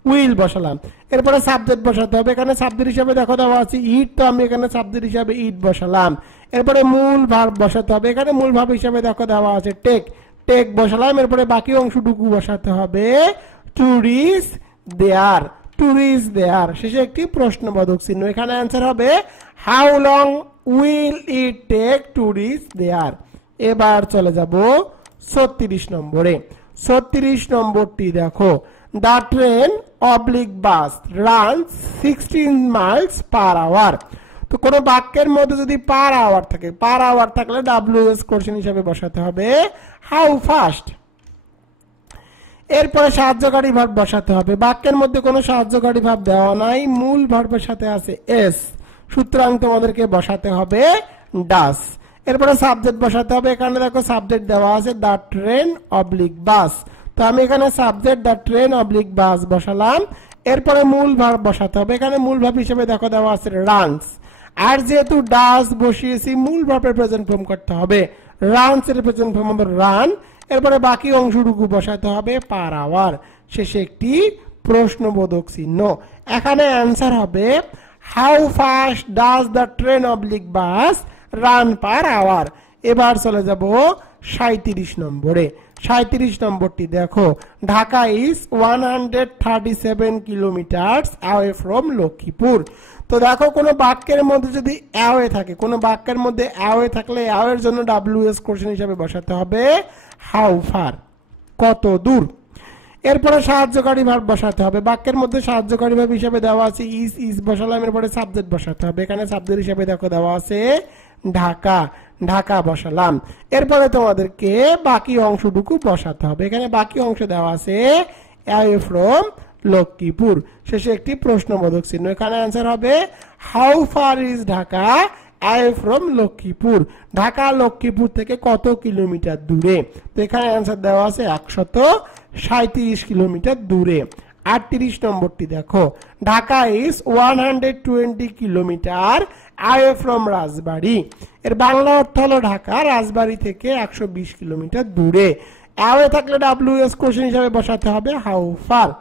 উইল বসালাম, এরপরে সাবজেক্ট বসাতে হবে। এখানে সাবজেক্ট হিসেবে দেখো দেওয়া আছে ইট, তো আমি এখানে সাবজেক্ট হিসেবে ইট বসালাম, এরপরে মূল ভার্ব বসাতে হবে। এখানে মূল ভার্ব হিসেবে দেখো দেওয়া আছে টেক বসালাম, এরপরে বাকি অংশটুকু বসাতে হবে টু রিচ দেয়ার, শেষে একটি প্রশ্নবোধক চিহ্ন। এখানে অ্যান্সার হবে how long will it take to reach there. এবার চলে যাব 36 নম্বরে। 36 নম্বরটি দেখো the train bus runs 16 miles per hour. তো কোনো বাক্যের মধ্যে যদি পার আওয়ার থাকলে ডব্লিউএস কোশ্চেন হিসেবে বসাতে হবে হাউ ফাস্ট। এরপরে সাহায্যকারী ভার্ব বসাতে হবে। বাক্যের মধ্যে কোনো সাহায্যকারী ভার্ব দেওয়া নাই, মূল ভার্বের সাথে আছে এস, সুতরাং তোমাদেরকে বসাতে হবে ডাস। এরপরে সাবজেক্ট বসাতে হবে। এখানে দেখো সাবজেক্ট দেওয়া আছে দ্য ট্রেন বাস, তো আমি এখানে সাবজেক্ট দ্য ট্রেন বাস বসালাম, এরপরে মূল ভার্ব বসাতে হবে। এখানে মূল ভার্ব হিসেবে দেখো দেওয়া আছে রানস, আর যেহেতু ডাস বসিয়েছি মূল ভার্বের প্রেজেন্ট ফর্ম করতে হবে, রানস এর প্রেজেন্ট ফর্ম হবে রান, এরপরে বাকি অংশটুকু বসাতে হবে পার আওয়ার, শেষে একটি প্রশ্নবোধক চিহ্ন। এখানে অ্যান্সার হবে how fast does the train bus run per hour. এবার চলে যাব 37 নম্বরে। 37 নম্বরটি দেখো, Dhaka is 137 kilometres away from Lakshmipur. তো দেখো কোনো বাক্যের মধ্যে যদি অ্যাওয়ে থাকে, কোনো বাক্যের মধ্যে অ্যাওয়ে থাকলে অ্যাওয়ের জন্য WS কোশ্চেন হিসাবে বসাতে হবে হাউ ফার, কত দূর। এরপরে সাহায্যকারী ভার্ব বসাতে হবে। বাক্যের মধ্যে সাহায্যকারী ভার্ব হিসেবে দেওয়া আছে ইজ বসালাম, এরপরে সাবজেক্ট বসাতে হবে। এখানে সাবজেক্ট হিসেবে দেখো দেওয়া আছে ঢাকা, ঢাকা বসালাম। এরপরে তোমাদেরকে বাকি অংশটুকু বসাতে হবে। এখানে বাকি অংশ দেওয়া আছে অ্যাওয়ে ফ্রম লক্ষ্মীপুর, শেষে একটি প্রশ্নবোধক চিহ্ন। এখানে অ্যান্সার হবে how far is Dhaka away from Lakshmipur, Dhaka Lakshmipur থেকে কত কিলোমিটার দূরে। তো এখানে অ্যান্সার দেওয়া আছে 137 কিলোমিটার দূরে। 38 নম্বরটি দেখো, Dhaka is 120 kilometre away from Rajbari. এর বাংলা অর্থ হলো ঢাকা রাজবাড়ী থেকে 120 কিলোমিটার দূরে। অ্যাওয়ে থাকলে WS কোশ্চেন হিসাবে বসাতে হবে হাউ ফার।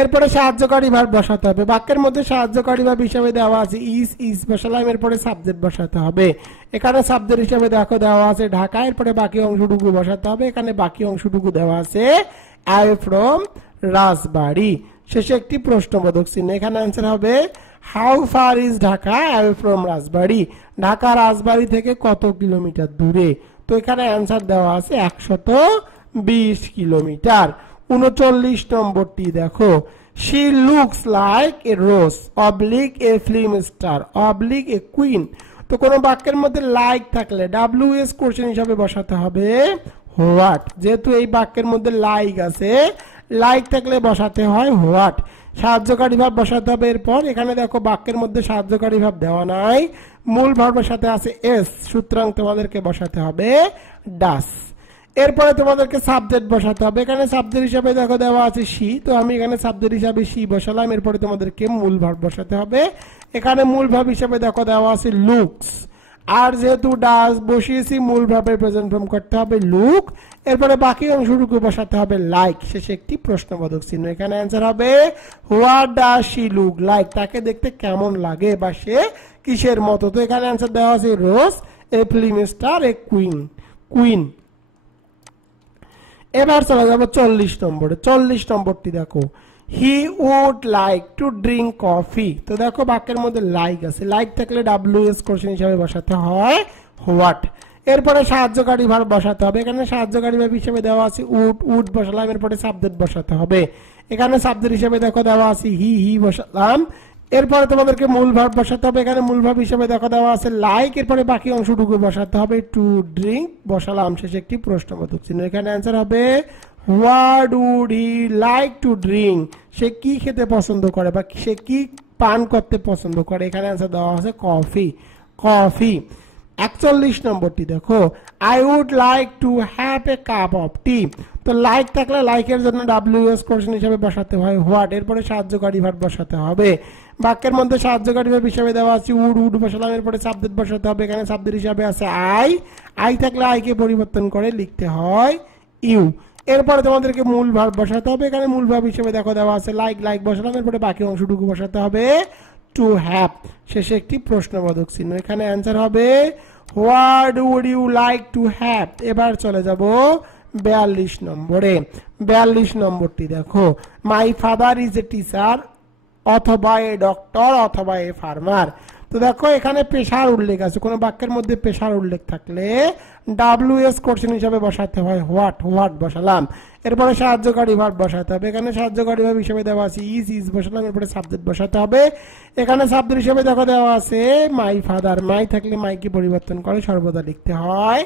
এরপরে সাহায্যকারী ভার্ব বসাতে হবে। বাক্যের মধ্যে সাহায্যকারী ভার্ব হিসেবে দেওয়া আছে ইজ বসালাম, এরপরে সাবজেক্ট বসাতে হবে। এখানে সাবজেক্ট হিসেবে দেখো দেওয়া আছে ঢাকা, এরপরে বাকি অংশটুকু বসাতে হবে। এখানে বাকি অংশটুকু দেওয়া আছে অ্যাওয়ে ফ্রম রাজবাড়ী, শেষে একটি প্রশ্নবোধক চিহ্ন। এখানে অ্যান্সার হবে how far is Dhaka away from Rajbari, Dhaka Rajbari থেকে কত কিলোমিটার দূরে। তো এখানে অ্যান্সার দেওয়া আছে 120 কিলোমিটার। 39 নম্বরটি দেখো, she looks like a rose oblique a film star oblique a queen। তো কোনো বাক্যের মধ্যে লাইক থাকলে WS কোশ্চেন হিসাবে বসাতে হবে হোয়াট। যেহেতু এই বাক্যের মধ্যে লাইক আছে, লাইক থাকলে বসাতে হয় হোয়াট। সাহায্যকারী ভাব বসাতে হবে। এরপর এখানে দেখো বাক্যের মধ্যে সাহায্যকারী ভাব দেওয়া নাই, মূল ভার্বের সাথে আছে এস, সুতরাং তোমাদেরকে বসাতে হবে ডাস। এরপরে তোমাদেরকে সাবজেক্ট বসাতে হবে। এখানে সাবজেক্ট হিসাবে দেখো দেওয়া আছে শি, তো আমি এখানে সাবজেক্ট হিসাবে শি বসালাম। এরপরে তোমাদেরকে মূল ভার্ব বসাতে হবে। এখানে মূল ভার্ব হিসাবে দেখো দেওয়া আছে লুকস, আর যেহেতু ডাস বসিয়েছি মূল ভার্বের প্রেজেন্ট ফর্ম করতে হবে লুক। এরপরে বাকি অংশটুকু বসাতে হবে লাইক, শেষে একটি প্রশ্নবোধক চিহ্ন। এখানে অ্যান্সার হবে what does she look like, তাকে দেখতে কেমন লাগে বা সে কিসের মতো। তো এখানে অ্যান্সার দেওয়া আছে Rose a film star a queen, queen. এবার চলে যাবো 40 নম্বরে। 40 নম্বরটি দেখো, he would like to drink coffee. তো দেখো বাক্যের মধ্যে লাইক আছে, লাইক থাকলে WS কোশ্চেন হিসাবে বসাতে হয় হোয়াট। এরপরে সাহায্যকারী ভার্ব বসাতে হবে। এখানে সাহায্যকারী ভার্ব হিসেবে দেওয়া আছে উড বসালাম, এরপরে সাবজেক্ট বসাতে হবে। এখানে সাবজেক্ট হিসেবে দেখো দেওয়া আছে হি বসালাম। এরপরে তোমাদেরকে মূল ভার্ব বসাতে হবে। এখানে মূল ভার্ব হিসেবে দেখা দেওয়া আছে লাইক, এরপরে বাকি অংশটুকু বসাতে হবে টু ড্রিঙ্ক বসালাম, শেষে একটি প্রশ্নবোধক চিহ্ন। এখানে অ্যান্সার হবে what would he like to drink, সে কি খেতে পছন্দ করে বা সে কি পান করতে পছন্দ করে। এখানে অ্যান্সার দেওয়া আছে কফি, কফি। 41 নম্বরটি দেখো, I would like to have a cup of tea. তো লাইক থাকলে লাইকের জন্য WS কোশ্চেন হিসেবে বসাতে হয় হোয়াট, এরপরে সাহায্যকারী ভার্ব বসাতে হবে। বাক্যের মধ্যে সাহায্যকারী ভার্ব হিসেবে দেওয়া আছে উড বসালাম, এরপরে সাবজেক্ট বসাতে হবে। এখানে সাবজেক্ট হিসাবে আছে আই থাকলে আইকে পরিবর্তন করে লিখতে হয় ইউ। এরপরে তোমাদেরকে মূল ভার্ব বসাতে হবে। এখানে মূল ভার্ব হিসেবে দেখো দেওয়া আছে লাইক বসালাম, এরপরে বাকি অংশটুকু বসাতে হবে টু হ্যাভ, শেষে একটি প্রশ্নবোধক চিহ্ন। এখানে অ্যান্সার হবে what would you like to have. এবার চলে যাব 42 নম্বরে। 42 নম্বরটি দেখো, my father is a teacher অথবা এ ডক্টর অথবা এ ফার্মার। তো দেখো এখানে পেশার উল্লেখ আছে, কোনো বাক্যের মধ্যে পেশার উল্লেখ থাকলে WS কোশ্চেন হিসাবে বসাতে হয় হোয়াট বসালাম। এরপরে সাহায্যকারী ভার্ব বসাতে হবে। এখানে সাহায্যকারী ভার্ব হিসেবে দেওয়া আছে ইজ বসালাম, এরপরে সাবজেক্ট বসাতে হবে। এখানে সাবজেক্ট হিসেবে দেখো দেওয়া আছে মাই ফাদার, মাই থাকলে মাইকে পরিবর্তন করে সর্বদা লিখতে হয়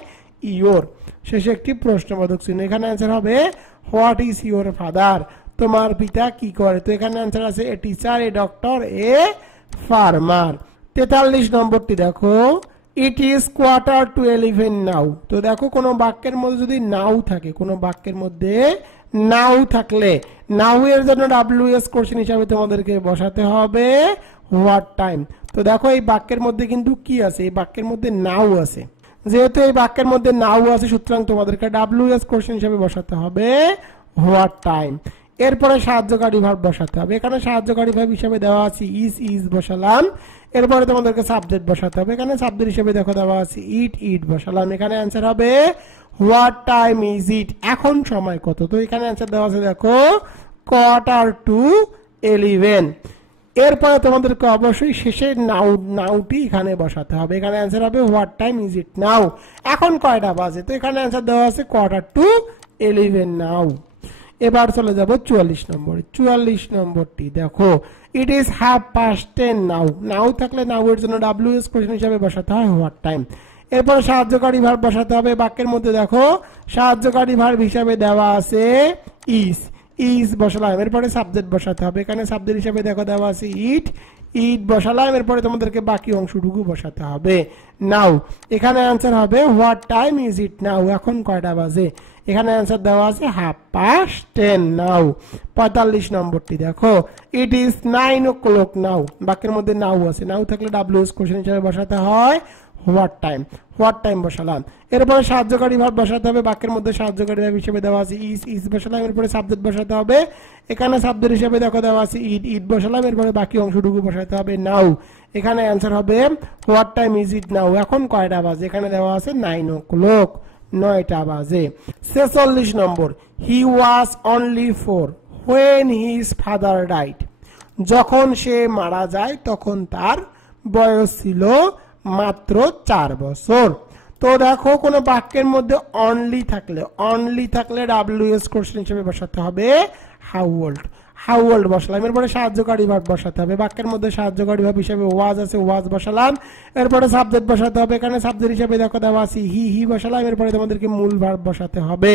ইয়োর, শেষে একটি প্রশ্নবোধক চিহ্ন। এখানে অ্যান্সার হবে হোয়াট ইজ ইয়োর ফাদার, তোমার পিতা কি করে। তো এখানে অ্যান্সার আছে a teacher a doctor a farmer. 43 নম্বরটি দেখো, ইট ইজ 11:45 নাও। তো দেখো কোনো বাক্যের মধ্যে যদি নাও থাকে, কোনো বাক্যের মধ্যে নাও থাকলে নাও এর জন্য WS কোশ্চেন হিসাবে তোমাদেরকে বসাতে হবে হোয়াট টাইম। তো দেখো এই বাক্যের মধ্যে কিন্তু কি আছে, এই বাক্যের মধ্যে নাও আছে। যেহেতু এই বাক্যের মধ্যে নাও আছে সুতরাং তোমাদেরকে WS কোশ্চেন হিসাবে বসাতে হবে হোয়াট টাইম। এরপরে সাহায্যকারী ভার্ব বসাতে হবে। এখানে সাহায্যকারী ভার্ব হিসেবে দেওয়া আছে ইজ বসালাম। এরপরে তোমাদেরকে সাবজেক্ট বসাতে হবে। এখানে সাবজেক্ট হিসেবে দেখো দেওয়া আছে ইট বসালাম। এখানে অ্যান্সার হবে হোয়াট টাইম ইজ ইট, এখন সময় কত। তো এখানে অ্যান্সার দেওয়া আছে দেখো 11:15। এরপরে তোমাদেরকে অবশ্যই শেষে নাউটি এখানে বসাতে হবে। এখানে অ্যান্সার হবে হোয়াট টাইম ইজ ইট নাও, এখন কয়টা বাজে। তো এখানে অ্যান্সার দেওয়া আছে 11:15 নাও। এবার চলে যাব 44 নম্বরে। 44 নম্বরটি দেখো ইট ইজ 10:30 নাও। নাও থাকলে নাও এর জন্য WS কোশ্চেন হিসেবে বসাতে হয় হোয়াট টাইম। এরপর সাহায্যকারী ভার্ব বসাতে হবে। বাক্যের মধ্যে দেখো সাহায্যকারী ভার্ব হিসাবে দেওয়া আছে ইজ বসালাম। এরপরে সাবজেক্ট বসাতে হবে। এখানে সাবজেক্ট হিসাবে দেখো দেওয়া আছে ইট বসালাম। এরপরে তোমাদেরকে বাকি অংশটুকু বসাতে হবে নাও। এখানে অ্যান্সার হবে হোয়াট টাইম ইজ ইট নাও, এখন কয়টা বাজে। এখানে অ্যান্সার দেওয়া আছে 10:30 নাও। 45 নম্বরটি দেখো ইট ইজ 9 o'clock নাও। বাক্যের মধ্যে নাও আছে, নাও থাকলে WS কোশ্চেন হিসেবে বসাতে হয় হোয়াট টাইম বসালাম। এরপরে সাহায্যকারী ভার্ব বসাতে হবে। বাক্যের মধ্যে সাহায্যকারী ভার্ব হিসেবে দেওয়া আছে ইজ বসালাম। এরপরে সাবজেক্ট বসাতে হবে। এখানে সাবজেক্ট হিসেবে দেখো দেওয়া আছে ইট বসালাম। এরপরে বাকি অংশটুকু বসাতে হবে নাও। এখানে অ্যান্সার হবে হোয়াট টাইম ইজ ইট নাও, এখন কয়টা বাজে। এখানে দেওয়া আছে 9 o'clock, 9টা বাজে। 46 নম্বর হি was only 4 when his father died। যখন সে মারা যায় তখন তার বয়স ছিল মাত্র 4 বছর। তো দেখো কোন বাক্যের মধ্যে অনলি থাকলে WS কোশ্চেন হিসেবে বসাতে হবে হাউ ওল্ড বসালাম। এরপরে সাহায্যকারী ভার্ব বসাতে হবে। বাক্যের মধ্যে সাহায্যকারী ভার্ব হিসেবে ওয়াজ আছে, ওয়াজ বসালাম। এরপরে সাবজেক্ট বসাতে হবে। এখানে সাবজেক্ট হিসেবে দেখো দেওয়া আছে হি বসালাম। এরপরে তোমাদেরকে মূল ভার্ব বসাতে হবে।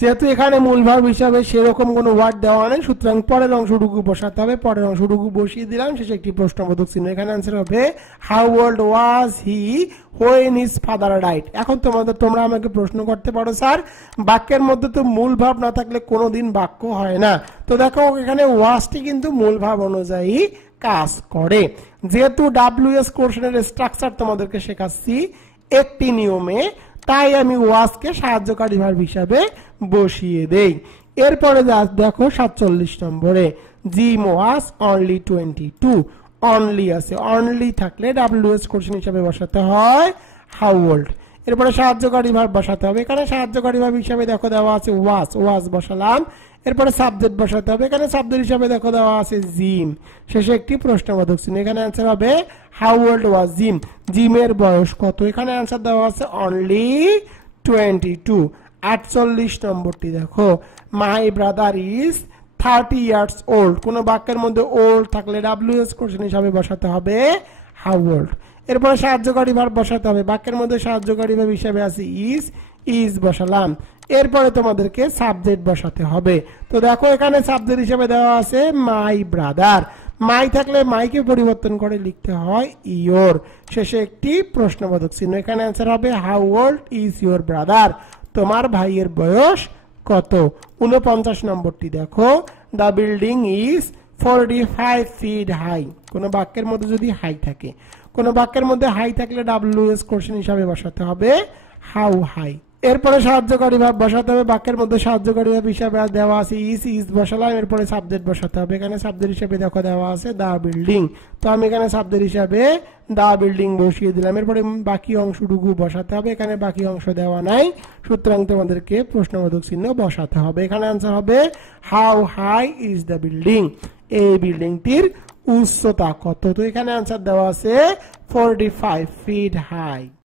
যেহেতু এখানে মূল ভার্ব হিসাবে সেরকম কোনো ওয়ার্ড দেওয়া নেই, সুতরাং পরের অংশটুকু বসাতে হবে। পরের অংশটুকু বসিয়ে দিলাম, শেষে একটি প্রশ্নবোধক চিহ্ন। এখানে অ্যান্সার হবে how old was he when his father died। এখন তোমরা আমাকে প্রশ্ন করতে পারো স্যার বাক্যের মধ্যে তো মূল ভার্ব না থাকলে কোনোদিন বাক্য হয় না। তো দেখো এখানে ওয়াজটি কিন্তু মূল ভার্ব অনুযায়ী কাজ করে। যেহেতু WS কোশ্চেনের স্ট্রাকচার তোমাদেরকে শেখাচ্ছি একটি নিয়মে, তাই আমি ওয়াজকে সাহায্যকারী ভার্ব হিসাবে বসিয়ে দেই। এরপরে দেখো 47 নম্বরে জিম ওয়াজ অনলি 22। অনলি আছে, অনলি থাকলে WS কোশ্চেন হিসাবে বসাতে হয় হাউ ওল্ড। এরপরে সাহায্যকারী ভার্ব বসাতে হবে। এখানে সাহায্যকারী ভার্ব হিসাবে দেখো দেওয়া আছে ওয়াজ বসালাম। এরপরে সাবজেক্ট বসাতে হবে। এখানে সাবজেক্ট হিসাবে দেখো দেওয়া আছে জিম, শেষে একটি প্রশ্নবোধক চিহ্ন। এখানে অ্যান্সার হবে হাউ ওল্ড ওয়াজ জিম, জিমের বয়স কত। এখানে অ্যান্সার দেওয়া আছে অনলি 22। 48 নম্বরটি দেখো my brother is 30 years old। কোন বাক্যের মধ্যে ওল্ড থাকলে WS কোশ্চেন হিসাবে বসাতে হবে হাউ ওল্ড। এরপরে সাহায্যকারী ভার্ব বসাতে হবে। বাক্যের মধ্যে সাহায্যকারী ভার্ব হিসাবে আছে ইজ বসালাম। এরপরে তোমাদেরকে সাবজেক্ট বসাতে হবে। তো দেখো এখানে সাবজেক্ট হিসেবে দেওয়া আছে মাই ব্রাদার। মাই থাকলে মাইকে পরিবর্তন করে লিখতে হয় ইয়োর, শেষে একটি প্রশ্নবোধক চিহ্ন। এখানে অ্যান্সার হবে how old is your brother, তোমার ভাইয়ের বয়স কত। 49 নম্বরটি দেখো the building is 45 feet high. কোন বাক্যের মধ্যে যদি হাই থাকে, কোন বাক্যের মধ্যে হাই থাকলে WS কোশ্চেন হিসাবে বসাতে হবে হাউ হাই। এরপরে সাহায্যকারী ভার্ব বসাতে হবে। বাক্যের মধ্যে সাহায্যকারী ভার্ব হিসাবে দেওয়া আছে ইজ বসালাম। এরপরে সাবজেক্ট বসাতে হবে। এখানে সাবজেক্ট হিসাবে দেখো দেওয়া আছে দা বিল্ডিং, তো আমি এখানে সাবজেক্ট হিসাবে দা বিল্ডিং বসিয়ে দিলাম। এরপরে বাকি অংশটুকু বসাতে হবে। এখানে বাকি অংশ দেওয়া নাই, সুতরাং তোমাদেরকে প্রশ্নবোধক চিহ্ন বসাতে হবে। এখানে অ্যান্সার হবে how high is the building, এই বিল্ডিংটির উচ্চতা কত। তো এখানে অ্যান্সার দেওয়া আছে 45 feet হাই।